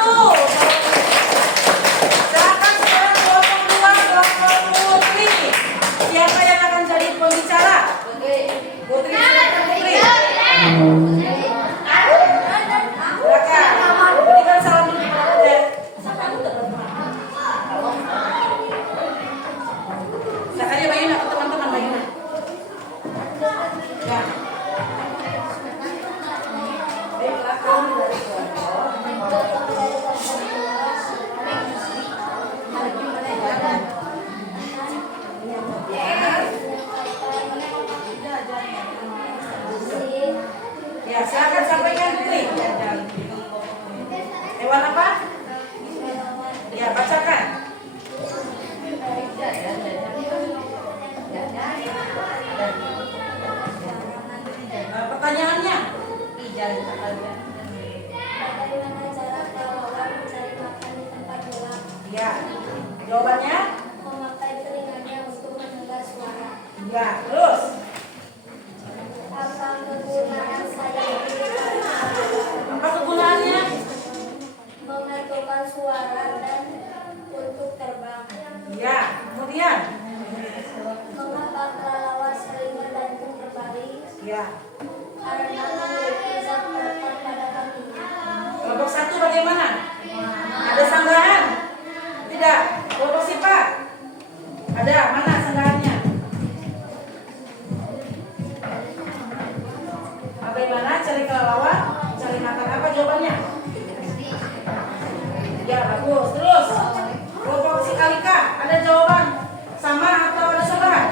Silakan sekarang kelompok 2, kelompok Putri. Siapa yang akan jadi pembicara? Putri, silakan Putri. Silakan. Berikan salam dulu kepada Putri. Silakan ya Bayuna ke teman-teman Bayuna. Ya. Baiklah, kami dari kelompok. Ya, silakan sampaikan Putri. Hewan apa? Ya, bacakan. Pertanyaannya. Bagaimana cara kelelawar mencari makan di tempat gelap? Ya. Jawabannya? Memakai telinganya untuk mendengar suara. Ya, terus. Apa kegunaan sayap ini? Apa kegunaannya? Memantulkan suara dan untuk terbang. Ya, kemudian. Mengapa kelelawar sering bergantung berbaring? Ya. Karena memiliki zat pelekat pada kakinya. Kelompok 1 bagaimana? Ada sanggahan? Tidak. Kelompok Sipa? Ada. Mana sanggahannya? Bagaimana cari kelelawar? Cari makan apa jawabannya? Ya, bagus. Terus. Kelompok si Alika, ada jawaban sama atau ada sanggahan?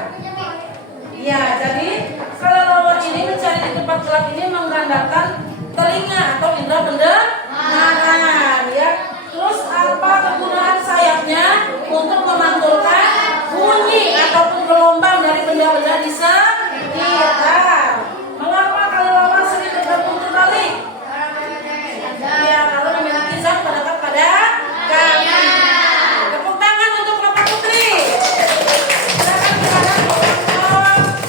Ya, jadi kelelawar ini mencari di tempat gelap ini mengandalkan telinga atau indera pendengaran, ya. Terus apa kegunaan sayapnya? Untuk memantulkan bunyi ataupun gelombang dari benda-benda di sekitar. Mengapa kelelawar sering bergantung terbalik? Ya, kalau memiliki zat pelekat pada kaki. Tepuk tangan untuk kelompok Putri. Silakan kepada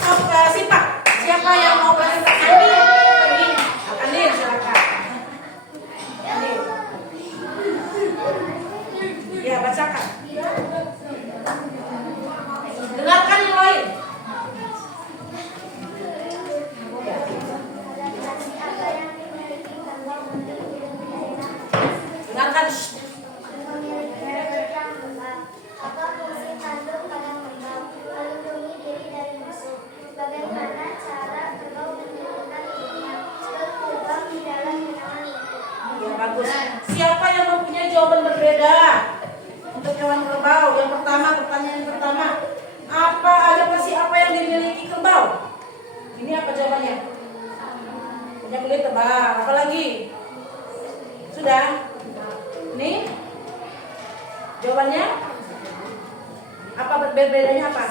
kelompok Sipa. Siapa yang mau presentasi? Andin, silakan. Andin. Ya, bacakan. Dengarkan yang lain. Adaptasi apa yang dimiliki kerbau untuk melindungi daerah? Dengarkan. Memiliki pekerjaan lembab. Apa fungsi tanduk pada kerbau? Melindungi diri dari musuh. Bagaimana cara kerbau menyembunyikan hidupnya? Berkubang di dalam genangan lumpur. Ya, bagus. Siapa yang mempunyai jawaban berbeda untuk hewan kerbau? Yang pertama, pertanyaan yang pertama. Adaptasi apa yang dimiliki kerbau? Ini apa jawabannya? Punya kulit tebal. Apa lagi? Sudah? Ini? Jawabannya? Apa bedanya apa?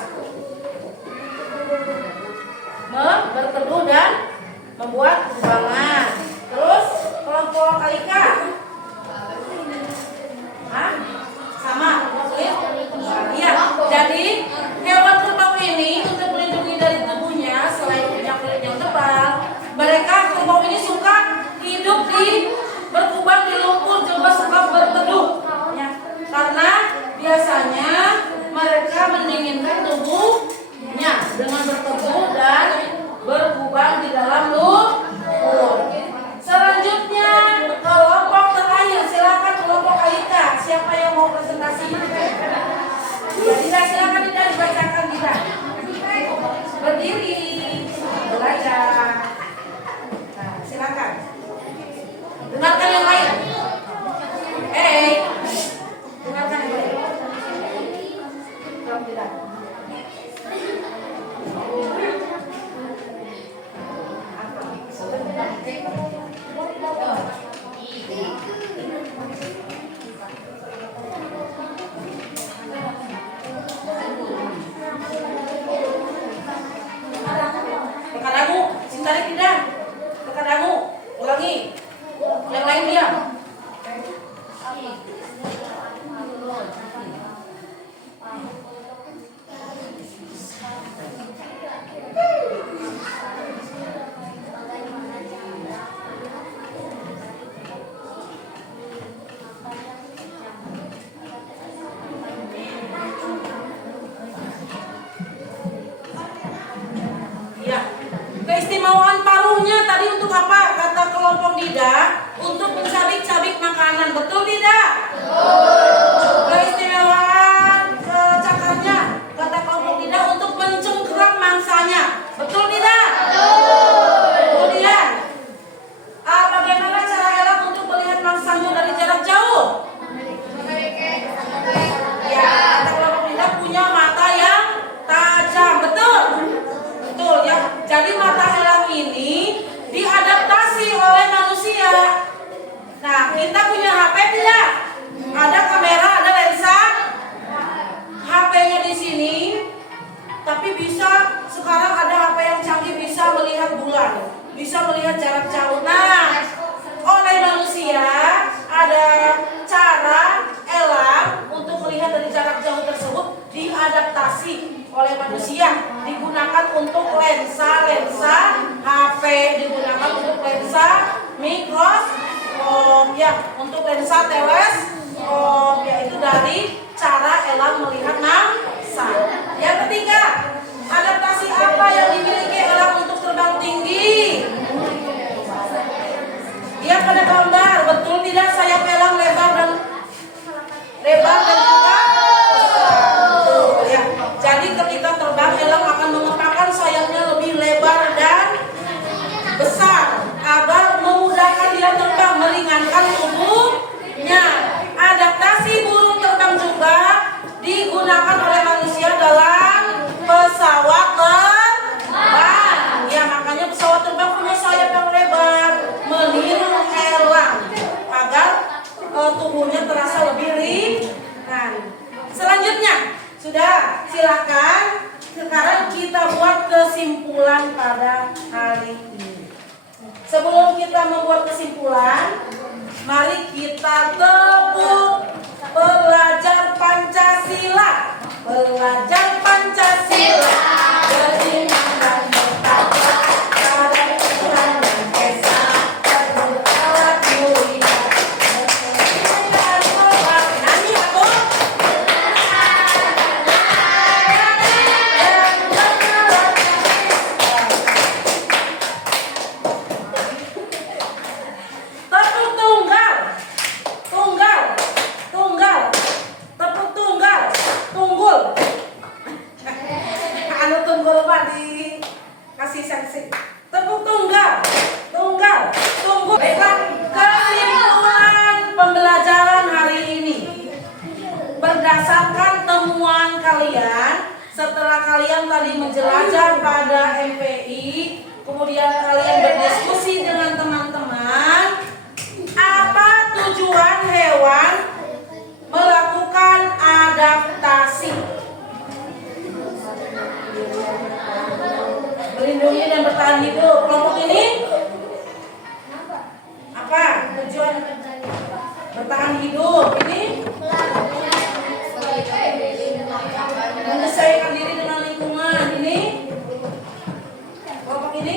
Berteduh dan membuat kubangan. Terus kelompok Alika? Hah? Sama? Kulit? Iya. Jadi hewan kerbau ini untuk melindungi dari tubuhnya selain punya kulit yang tebal, mereka kerbau ini suka hidup di berkubang di lumpur juga sebab berteduh. Ya. Karena biasanya mereka mendinginkan tubuhnya dengan berteduh dan Tarik lidah. Tekan dagu. Ulangi. Yang lain diam. Ya. Keistimewaan paruhnya tadi untuk apa? Kata kelompok Dida, untuk mencabik-cabik makanan. Betul tidak? Keistimewaan cakarnya, kata kelompok Dida, untuk mencengkeram mangsanya. Betul tidak? Kemudian, bagaimana cara elak untuk melihat mangsanya dari jarak jauh? Ya, kata kelompok Dida punya mata yang tajam. Betul? Betul ya. Jadi mata elang ini diadaptasi oleh manusia. Nah, kita punya HP tidak? Ada kamera, ada lensa. HP-nya di sini, tapi bisa sekarang ada HP yang canggih bisa melihat bulan, bisa melihat jarak jauh. Nah, oleh manusia ada cara elang untuk melihat dari jarak jauh tersebut diadaptasi oleh manusia, digunakan untuk lensa HP, digunakan untuk lensa mikroskop ya, untuk lensa teleskop ya, itu dari cara elang melihat mangsa. Yang ketiga, adaptasi apa yang dimiliki elang untuk terbang tinggi? Dia pada gambar, betul tidak sayap elang lebar dan juga betul ya. Jadi ketika terbang elang akan mengepakkan sayapnya lebih lebar dan besar agar memudahkan dia terbang, meringankan tubuhnya. Adaptasi burung terbang juga digunakan oleh manusia dalam pesawat terbang. Ya, makanya pesawat terbang punya sayap yang lebar, meniru elang agar tubuhnya terasa lebih ringan. Selanjutnya, sudah, silakan. Sekarang kita buat kesimpulan pada hari ini. Sebelum kita membuat kesimpulan, mari kita tepuk pelajar Pancasila. Pelajar Pancasila beriman dan bertakwa pada Tuhan yang Esa, berbuat mulia. Nyanyi aku. Tepuk tunggal. Tepuk tunggal. Tunggul. Anu tunggul Pak di kasih sanksi. Tepuk tunggal. Tunggul. Baiklah, kesimpulan pembelajaran hari ini. Berdasarkan temuan kalian, setelah kalian tadi menjelajah pada MPI, kemudian kalian berdiskusi dengan teman-teman, apa tujuan hewan melakukan adaptasi? Melindungi dan bertahan hidup. Kelompok ini apa tujuan bertahan hidup? Ini menyesuaikan diri dengan lingkungan. Ini kelompok ini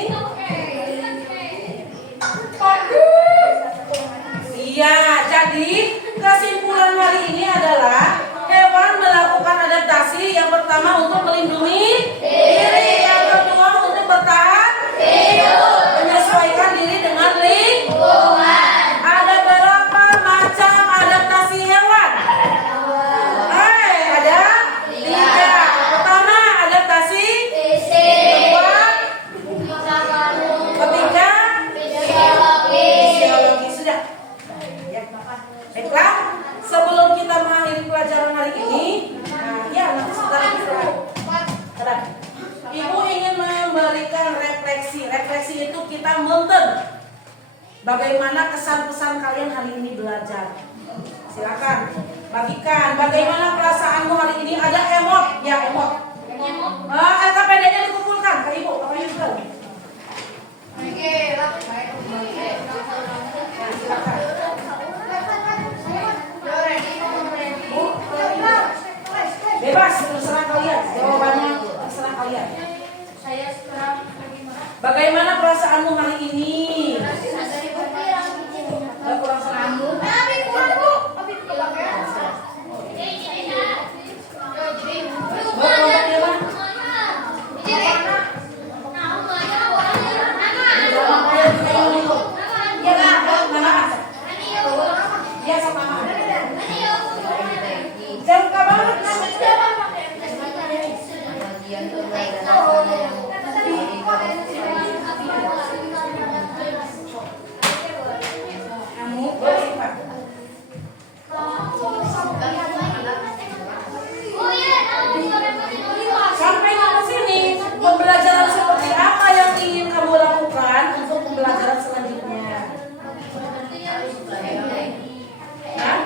iya. Jadi kesimpulan hari ini adalah hewan melakukan adaptasi. Yang pertama untuk melindungi diri, yang kedua untuk bertahan hidup, menyesuaikan diri dengan lingkungan. Ada berapa macam adaptasi hewan? Ada 3. Pertama adaptasi fisik, ketiga fisiologi. Sudah ya, baiklah. Sebelum kita mengakhiri pelajaran hari ini, nanti sebentar lagi selesai. Ibu ingin memberikan refleksi. Refleksi itu kita menten bagaimana kesan-pesan kalian hari ini belajar. Silakan bagikan bagaimana perasaanmu hari ini. Ada emot, ya emot. LKPD-nya dikumpulkan ke ibu, apa juga? Bagaimana perasaanmu hari ini? Kurang semangat. Sampai ke sini, pembelajaran seperti apa yang ingin kamu lakukan untuk pembelajaran selanjutnya? Hah?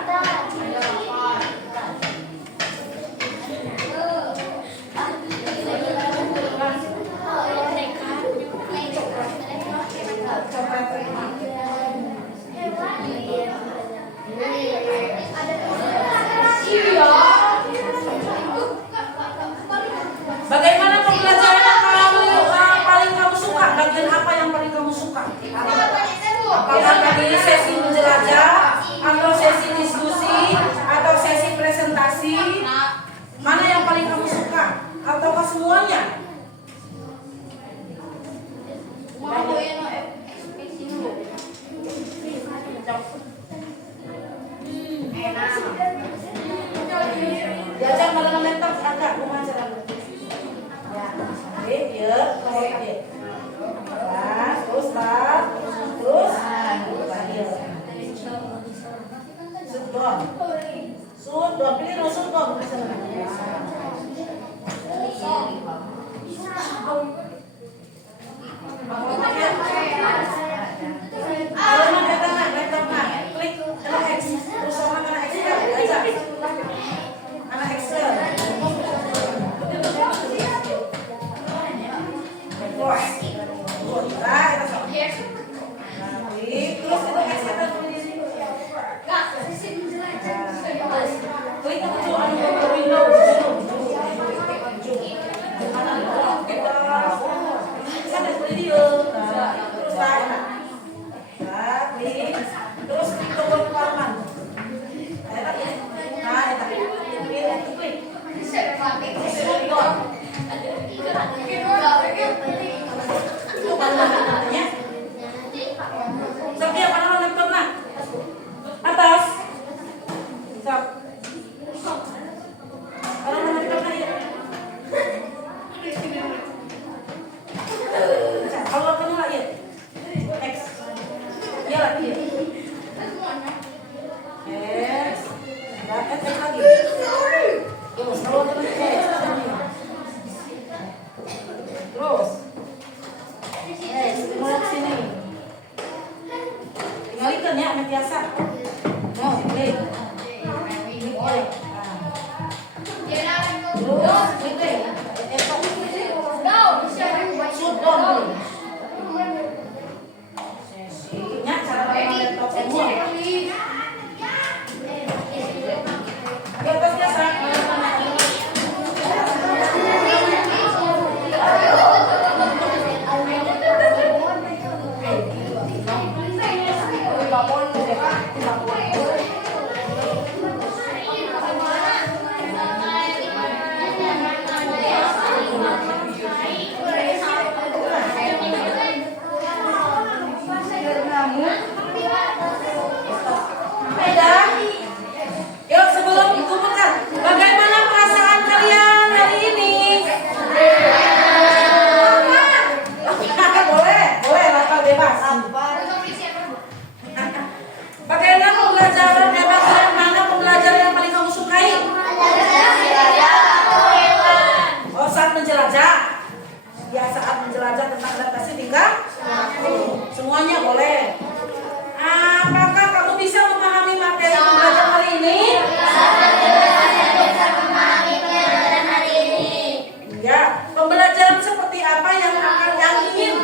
Bagaimana pembelajaran paling kamu suka? Bagian apa yang paling kamu suka? Apakah tadi sesi menjelajah, atau sesi diskusi, atau sesi presentasi? Mana yang paling kamu suka? Ataukah semuanya? Diajak pada laptop agak pemasaran. Ya, ya, terus start, terus sudon, pilih dulu sudon. Kalau nak laptop klik anak X, terus sama anak X ajak anak Excel. Terus itu Excel tulis di sini. Klik ke window terus klik tombol kepalaman. Itu kan namanya. Sok dia mana laptop nak? Atas. Sok. Kalau laptop nak ya. Kalau kamu lagi ya. Next. Ya lagi ya. Yes. Dapat lagi. Terus kalau kamu terus. Yes, mulai sini. Tinggalkan ya, anak biasa. Mau klik. Ini klik. Terus klik. Sudon. Sesinya cara pakai laptop semua. Di atas biasa. Yuk sebelum dikumpulkan, bagaimana perasaan kalian hari ini? Boleh, lapar bebas. Bagaimana pembelajaran? Mana pembelajaran yang paling kamu sukai? Oh, saat menjelajah. Ya, saat menjelajah tentang adaptasi tingkah. Semuanya boleh. Apakah kamu bisa memahami materi pembelajaran hari ini? Ya, pembelajaran seperti apa yang ingin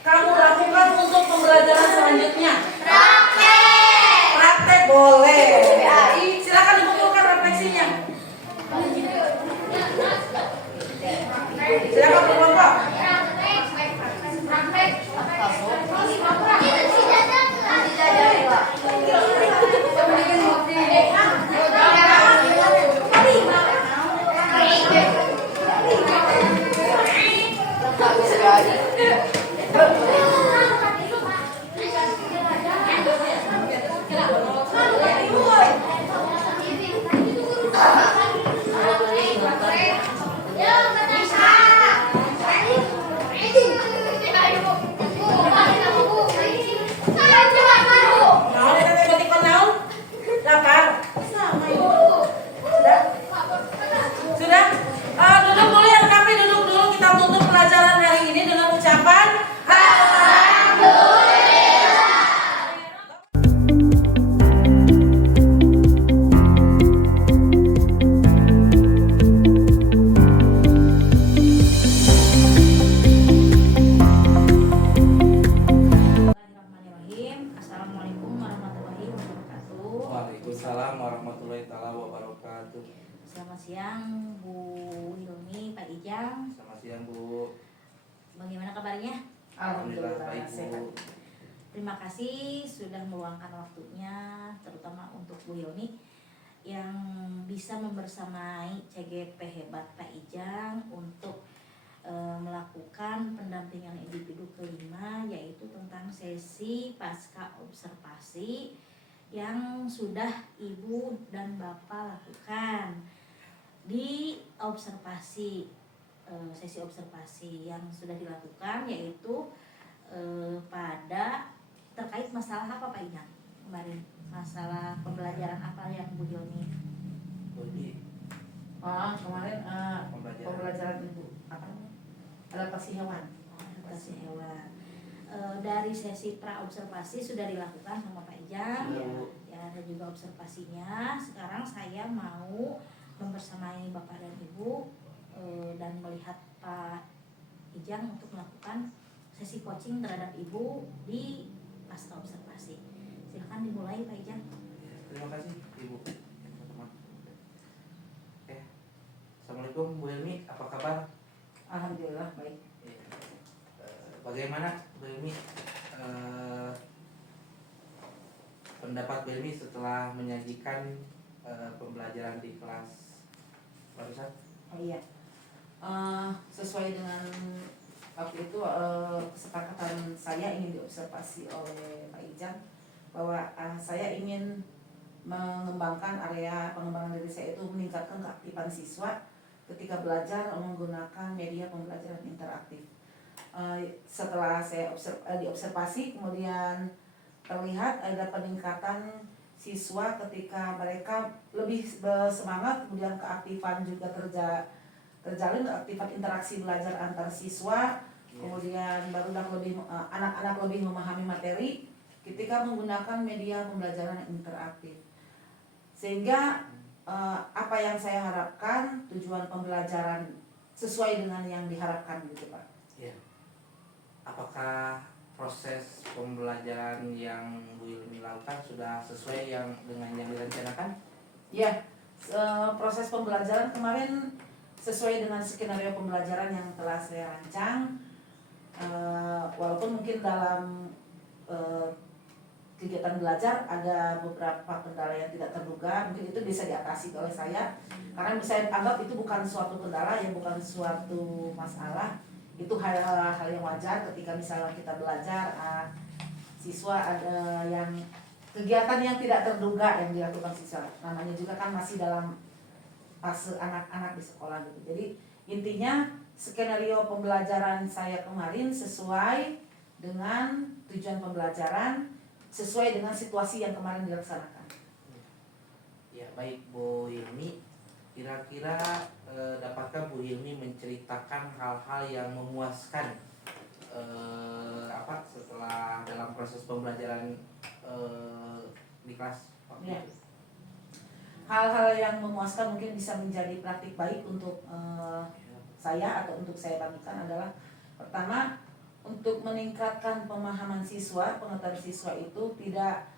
kamu lakukan untuk pembelajaran selanjutnya? Praktek boleh. Silakan dikumpulkan refleksinya. Silakan berkelompok. siang Bu Hilmi, Pak Ijang. Selamat siang Bu. Bagaimana kabarnya? Alhamdulillah baik Bu. Terima kasih sudah meluangkan waktunya, terutama untuk Bu Hilmi yang bisa membersamai CGP Hebat Pak Ijang untuk melakukan pendampingan individu kelima, yaitu tentang sesi pasca observasi yang sudah Ibu dan Bapak lakukan di observasi, sesi observasi yang sudah dilakukan, yaitu pada terkait masalah apa Pak Ijang kemarin, masalah pembelajaran apa yang Bu Hilmi? Jadi Kemarin pembelajaran Ibu apa? Adaptasi hewan. Adaptasi hewan. Dari sesi pra observasi sudah dilakukan sama Pak Ijang, ya ada juga observasinya. Sekarang saya mau membersamai Bapak dan Ibu dan melihat Pak Ijang untuk melakukan sesi coaching terhadap Ibu di pasca observasi. Silakan dimulai Pak Ijang. Terima kasih Ibu. Assalamualaikum Bu Hilmi, apa kabar? Alhamdulillah baik. Bagaimana Bu Hilmi pendapat Bu Hilmi setelah menyajikan pembelajaran di kelas barusan? Iya. Sesuai dengan waktu itu kesepakatan saya ingin diobservasi oleh Pak Ijang bahwa saya ingin mengembangkan area pengembangan diri saya itu meningkatkan keaktifan siswa ketika belajar menggunakan media pembelajaran interaktif. Setelah saya diobservasi, kemudian terlihat ada peningkatan siswa ketika mereka lebih bersemangat, kemudian keaktifan juga terjalin, keaktifan interaksi belajar antar siswa, kemudian barudak anak-anak lebih memahami materi ketika menggunakan media pembelajaran interaktif. Sehingga apa yang saya harapkan, tujuan pembelajaran sesuai dengan yang diharapkan gitu Pak. Ya. Apakah proses pembelajaran yang Bu Hilmi lakukan sudah sesuai dengan yang direncanakan? Ya, proses pembelajaran kemarin sesuai dengan skenario pembelajaran yang telah saya rancang. Walaupun mungkin dalam kegiatan belajar ada beberapa kendala yang tidak terduga, mungkin itu bisa diatasi oleh saya, karena saya anggap itu bukan suatu kendala, ya bukan suatu masalah, itu hal-hal yang wajar ketika misalnya kita belajar, siswa ada yang kegiatan yang tidak terduga yang dilakukan siswa, namanya juga kan masih dalam fase anak-anak di sekolah gitu. Jadi intinya skenario pembelajaran saya kemarin sesuai dengan tujuan pembelajaran, sesuai dengan situasi yang kemarin dilaksanakan. Ya baik Bu Hilmi, kira-kira dapatkah Bu Hilmi menceritakan hal-hal yang memuaskan setelah dalam proses pembelajaran di kelas waktu Ya. itu? Hal-hal yang memuaskan mungkin bisa menjadi praktik baik untuk saya atau untuk saya bagikan adalah, pertama, untuk meningkatkan pemahaman siswa, pengetahuan siswa itu tidak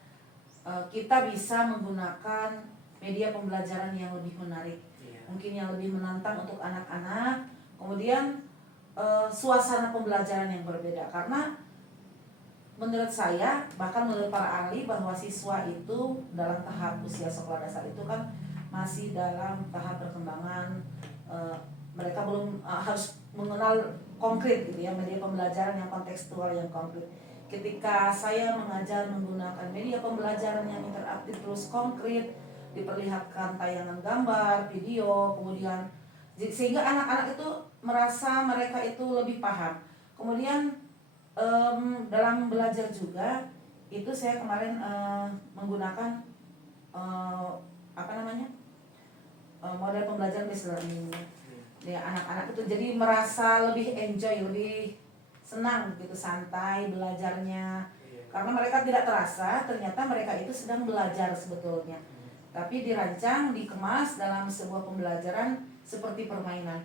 kita bisa menggunakan media pembelajaran yang lebih menarik, mungkin yang lebih menantang untuk anak-anak, kemudian suasana pembelajaran yang berbeda, karena menurut saya, bahkan menurut para ahli, bahwa siswa itu dalam tahap usia sekolah dasar itu kan masih dalam tahap perkembangan, mereka belum harus mengenal konkret gitu ya, media pembelajaran yang kontekstual, yang konkret. Ketika saya mengajar menggunakan media pembelajaran yang interaktif terus konkret, diperlihatkan tayangan gambar, video, kemudian sehingga anak-anak itu merasa mereka itu lebih paham. Kemudian dalam belajar juga itu saya kemarin menggunakan model pembelajaran based learning. Ya, anak-anak itu jadi merasa lebih enjoy, lebih senang gitu, santai belajarnya, karena mereka tidak terasa ternyata mereka itu sedang belajar sebetulnya, tapi dirancang, dikemas dalam sebuah pembelajaran seperti permainan,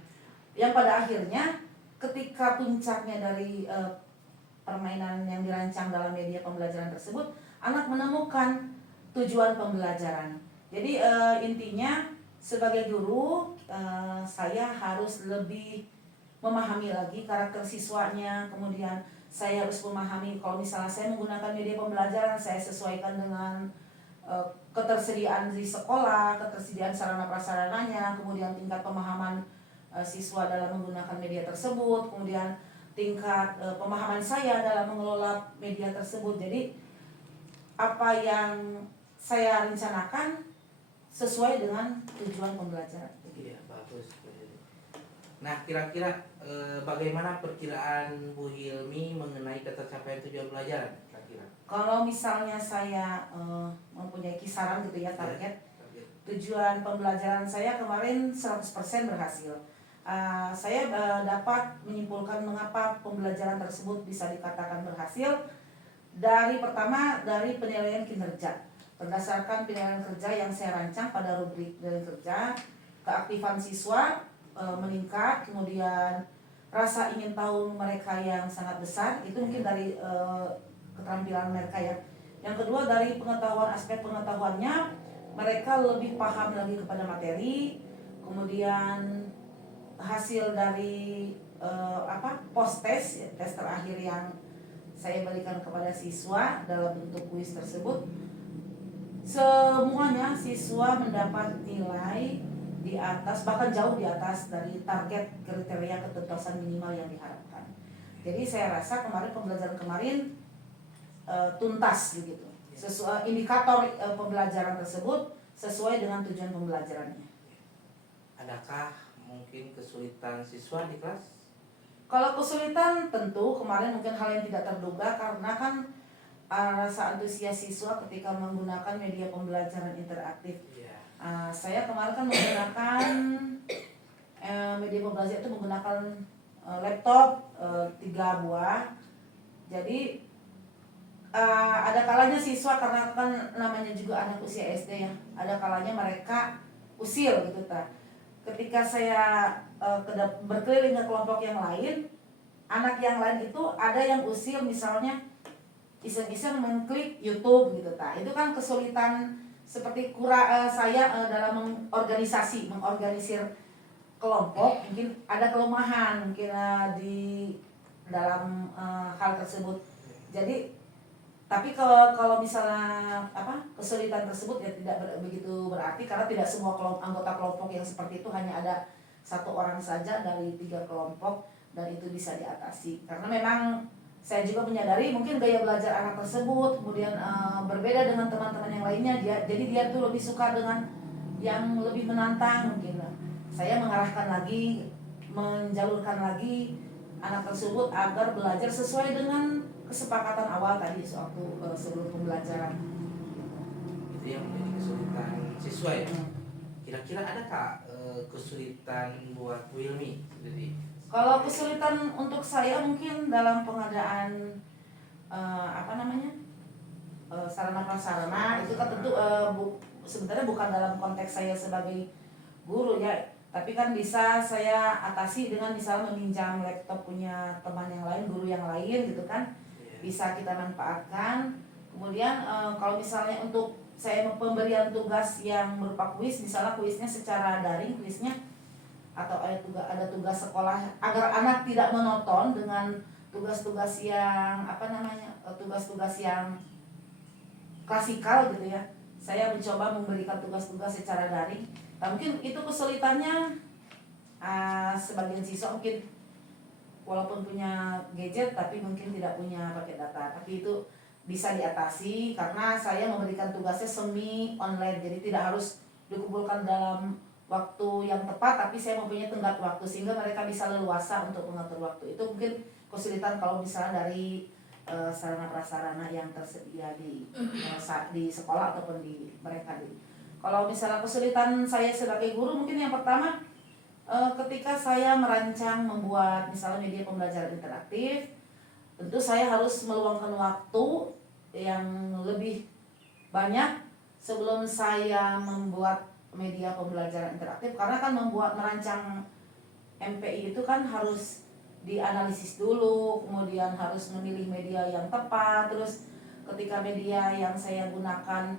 yang pada akhirnya ketika puncaknya dari permainan yang dirancang dalam media pembelajaran tersebut, anak menemukan tujuan pembelajaran. Jadi intinya sebagai guru saya harus lebih memahami lagi karakter siswanya, kemudian saya harus memahami kalau misalnya saya menggunakan media pembelajaran, saya sesuaikan dengan ketersediaan di sekolah, ketersediaan sarana prasarananya, kemudian tingkat pemahaman siswa dalam menggunakan media tersebut, kemudian tingkat pemahaman saya dalam mengelola media tersebut. Jadi apa yang saya rencanakan sesuai dengan tujuan pembelajaran. Iya, bagus. Nah, kira-kira bagaimana perkiraan Bu Hilmi mengenai ketercapaian tujuan pelajaran? Kira-kira. Kalau misalnya saya mempunyai kisaran gitu ya target, tujuan pembelajaran saya kemarin 100% berhasil. Saya dapat menyimpulkan mengapa pembelajaran tersebut bisa dikatakan berhasil dari penilaian kinerja. Berdasarkan penilaian kerja yang saya rancang pada rubrik penilaian kerja, keaktifan siswa meningkat, kemudian rasa ingin tahu mereka yang sangat besar, itu mungkin dari keterampilan mereka ya. Yang kedua dari aspek pengetahuannya, mereka lebih paham lagi kepada materi, kemudian hasil dari post test, tes terakhir yang saya berikan kepada siswa dalam bentuk kuis tersebut, semuanya siswa mendapat nilai di atas, bahkan jauh di atas dari target kriteria ketuntasan minimal yang diharapkan. Jadi saya rasa pembelajaran kemarin tuntas begitu. Sesuai indikator pembelajaran tersebut sesuai dengan tujuan pembelajarannya. Adakah mungkin kesulitan siswa di kelas? Kalau kesulitan tentu kemarin mungkin hal yang tidak terduga karena kan rasa antusias siswa ketika menggunakan media pembelajaran interaktif. Saya kemarin kan menggunakan media pembelajaran itu menggunakan laptop 3 buah. Jadi ada kalanya siswa, karena kan namanya juga anak usia SD ya, ada kalanya mereka usil gitu ta. Ketika saya berkeliling ke kelompok yang lain, anak yang lain itu ada yang usil misalnya iseng-iseng mengklik YouTube gitu ta. Itu kan kesulitan seperti saya dalam mengorganisir kelompok, mungkin ada kelemahan mungkin di dalam hal tersebut. Jadi tapi kalau misalnya kesulitan tersebut ya tidak begitu berarti, karena tidak semua anggota kelompok yang seperti itu, hanya ada 1 orang saja dari 3 kelompok, dan itu bisa diatasi. Karena memang saya juga menyadari mungkin gaya belajar anak tersebut kemudian berbeda dengan teman-teman yang lainnya. Jadi dia tuh lebih suka dengan yang lebih menantang mungkin. Saya mengarahkan lagi, menjalurkan lagi anak tersebut agar belajar sesuai dengan kesepakatan awal tadi sewaktu sebelum pembelajaran. Itu yang menjadi kesulitan siswa ya. Kira-kira adakah kesulitan buat Bu Hilmi sendiri? Kalau kesulitan untuk saya mungkin dalam pengadaan sarana prasarana itu kan tentu sebenarnya bukan dalam konteks saya sebagai guru ya, tapi kan bisa saya atasi dengan misalnya meminjam laptop punya teman yang lain, guru yang lain gitu kan, bisa kita manfaatkan. Kemudian kalau misalnya untuk saya pemberian tugas yang berupa kuis, misalnya kuisnya secara daring kuisnya, atau ada tugas sekolah agar anak tidak monoton dengan tugas-tugas yang tugas-tugas yang klasikal gitu ya. Saya mencoba memberikan tugas-tugas secara daring. Nah, mungkin itu kesulitannya sebagian siswa mungkin walaupun punya gadget tapi mungkin tidak punya paket data, tapi itu bisa diatasi karena saya memberikan tugasnya semi online, jadi tidak harus dikumpulkan dalam waktu yang tepat, tapi saya mempunyai tenggat waktu sehingga mereka bisa leluasa untuk mengatur waktu. Itu mungkin kesulitan kalau misalnya dari sarana prasarana yang tersedia di sekolah ataupun di mereka. Kalau misalnya kesulitan saya sebagai guru, mungkin yang pertama ketika saya merancang membuat misalnya media pembelajaran interaktif, tentu saya harus meluangkan waktu yang lebih banyak sebelum saya membuat media pembelajaran interaktif, karena kan merancang MPI itu kan harus dianalisis dulu, kemudian harus memilih media yang tepat, terus ketika media yang saya gunakan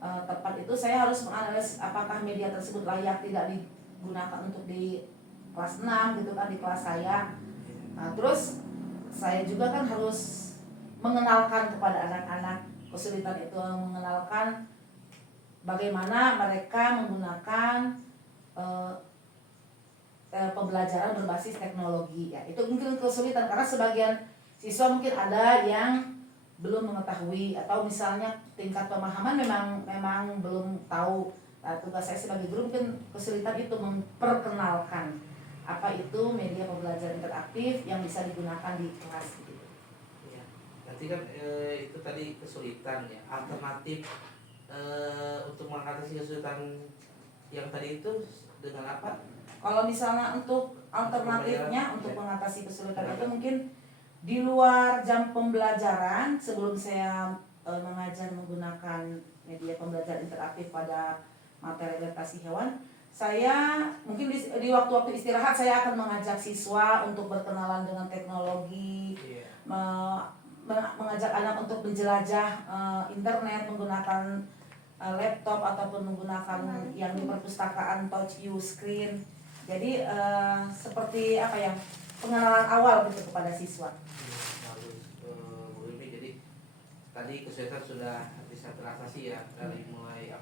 tepat itu saya harus menganalisis apakah media tersebut layak tidak digunakan untuk di kelas 6 gitu kan, di kelas saya. Nah, terus saya juga kan harus mengenalkan kepada anak-anak, kesulitan itu mengenalkan bagaimana mereka menggunakan pembelajaran berbasis teknologi ya. Itu mungkin kesulitan karena sebagian siswa mungkin ada yang belum mengetahui atau misalnya tingkat pemahaman memang belum tahu. Nah, tugas saya sebagai guru mungkin kesulitan itu memperkenalkan apa itu media pembelajaran interaktif yang bisa digunakan di kelas gitu. Ya. Berarti kan itu tadi kesulitan ya. Alternatif untuk mengatasi kesulitan yang tadi itu dengan apa? Kalau misalnya untuk alternatifnya untuk mengatasi kesulitan itu mungkin di luar jam pembelajaran sebelum saya mengajar menggunakan media pembelajaran interaktif pada materi adaptasi hewan, saya mungkin di waktu-waktu istirahat saya akan mengajak siswa untuk berkenalan dengan teknologi, mengajak anak untuk menjelajah internet menggunakan laptop ataupun menggunakan yang di perpustakaan touch view screen. Jadi seperti apa ya, pengenalan awal gitu kepada siswa. Bagus, Bu Ilmi. Jadi tadi kesulitan sudah bisa teratasi ya dari mulai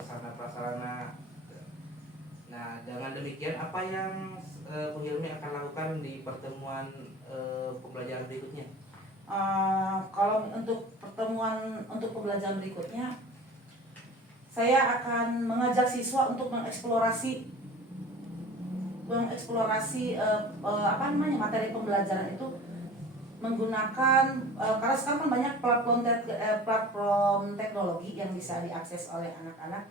sarana prasarana. Nah, dengan demikian apa yang Bu Ilmi akan lakukan di pertemuan pembelajaran berikutnya? Kalau untuk pembelajaran berikutnya, saya akan mengajak siswa untuk mengeksplorasi materi pembelajaran itu menggunakan karena sekarang kan banyak platform teknologi yang bisa diakses oleh anak-anak,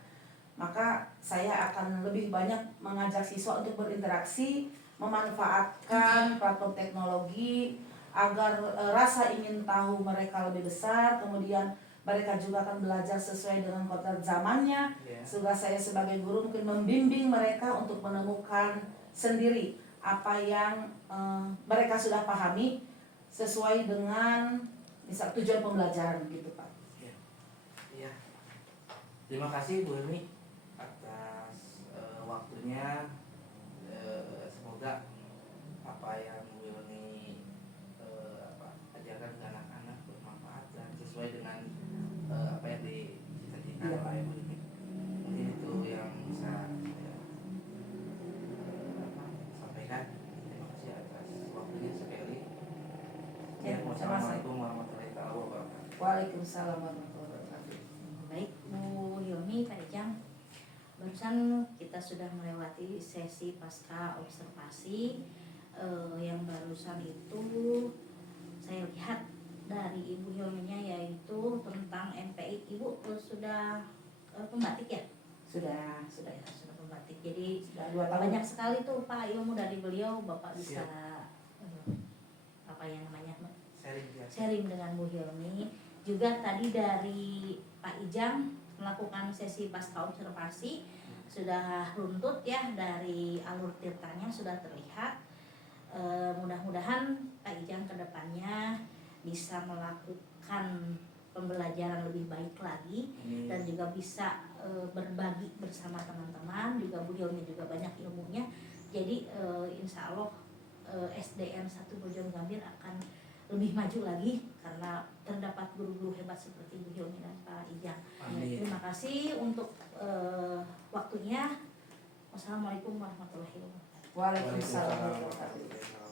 maka saya akan lebih banyak mengajak siswa untuk berinteraksi, memanfaatkan platform teknologi agar rasa ingin tahu mereka lebih besar, kemudian mereka juga akan belajar sesuai dengan kodrat zamannya. Sehingga saya sebagai guru mungkin membimbing mereka untuk menemukan sendiri apa yang mereka sudah pahami sesuai dengan misal tujuan pembelajaran gitu Pak. Ya. Terima kasih Bu Ilmi atas waktunya. Semoga apa yang Bu Ilmi ajarkan ke anak-anak bermanfaat dan sesuai dengan apa yang dicita-citakan oleh Bu Ilmi. Mungkin itu yang bisa saya sampaikan. Terima kasih atas waktunya sekali. Ya, Wassalamualaikum warahmatullahi wabarakatuh. Waalaikumsalam warahmatullahi wabarakatuh. Baik Bu Hilmi, Pak Ijang, barusan kita sudah melewati sesi pasca observasi. Yang barusan itu saya lihat dari Ibu Hilminya yaitu tentang MPI. Ibu sudah pembatik ya? Sudah. Pembatik. Jadi Sudah 2 tahun. banyak sekali tuh Pak ilmu dari beliau. Bapak bisa sharing dengan Bu Hilmi. Juga tadi dari Pak Ijang melakukan sesi pasca observasi sudah runtut ya, dari alur tirtanya sudah terlihat. Mudah-mudahan Pak Ijang kedepannya bisa melakukan pembelajaran lebih baik lagi dan juga bisa berbagi bersama teman-teman. Juga Bu Hilmi juga banyak ilmunya. Jadi insya Allah SDN 1 Bojonggambir akan lebih maju lagi karena terdapat guru-guru hebat seperti Bu Hilmi dan Pak Ijang. Terima kasih untuk waktunya. Wassalamualaikum warahmatullahi wabarakatuh. Waalaikumsalam warahmatullahi wabarakatuh.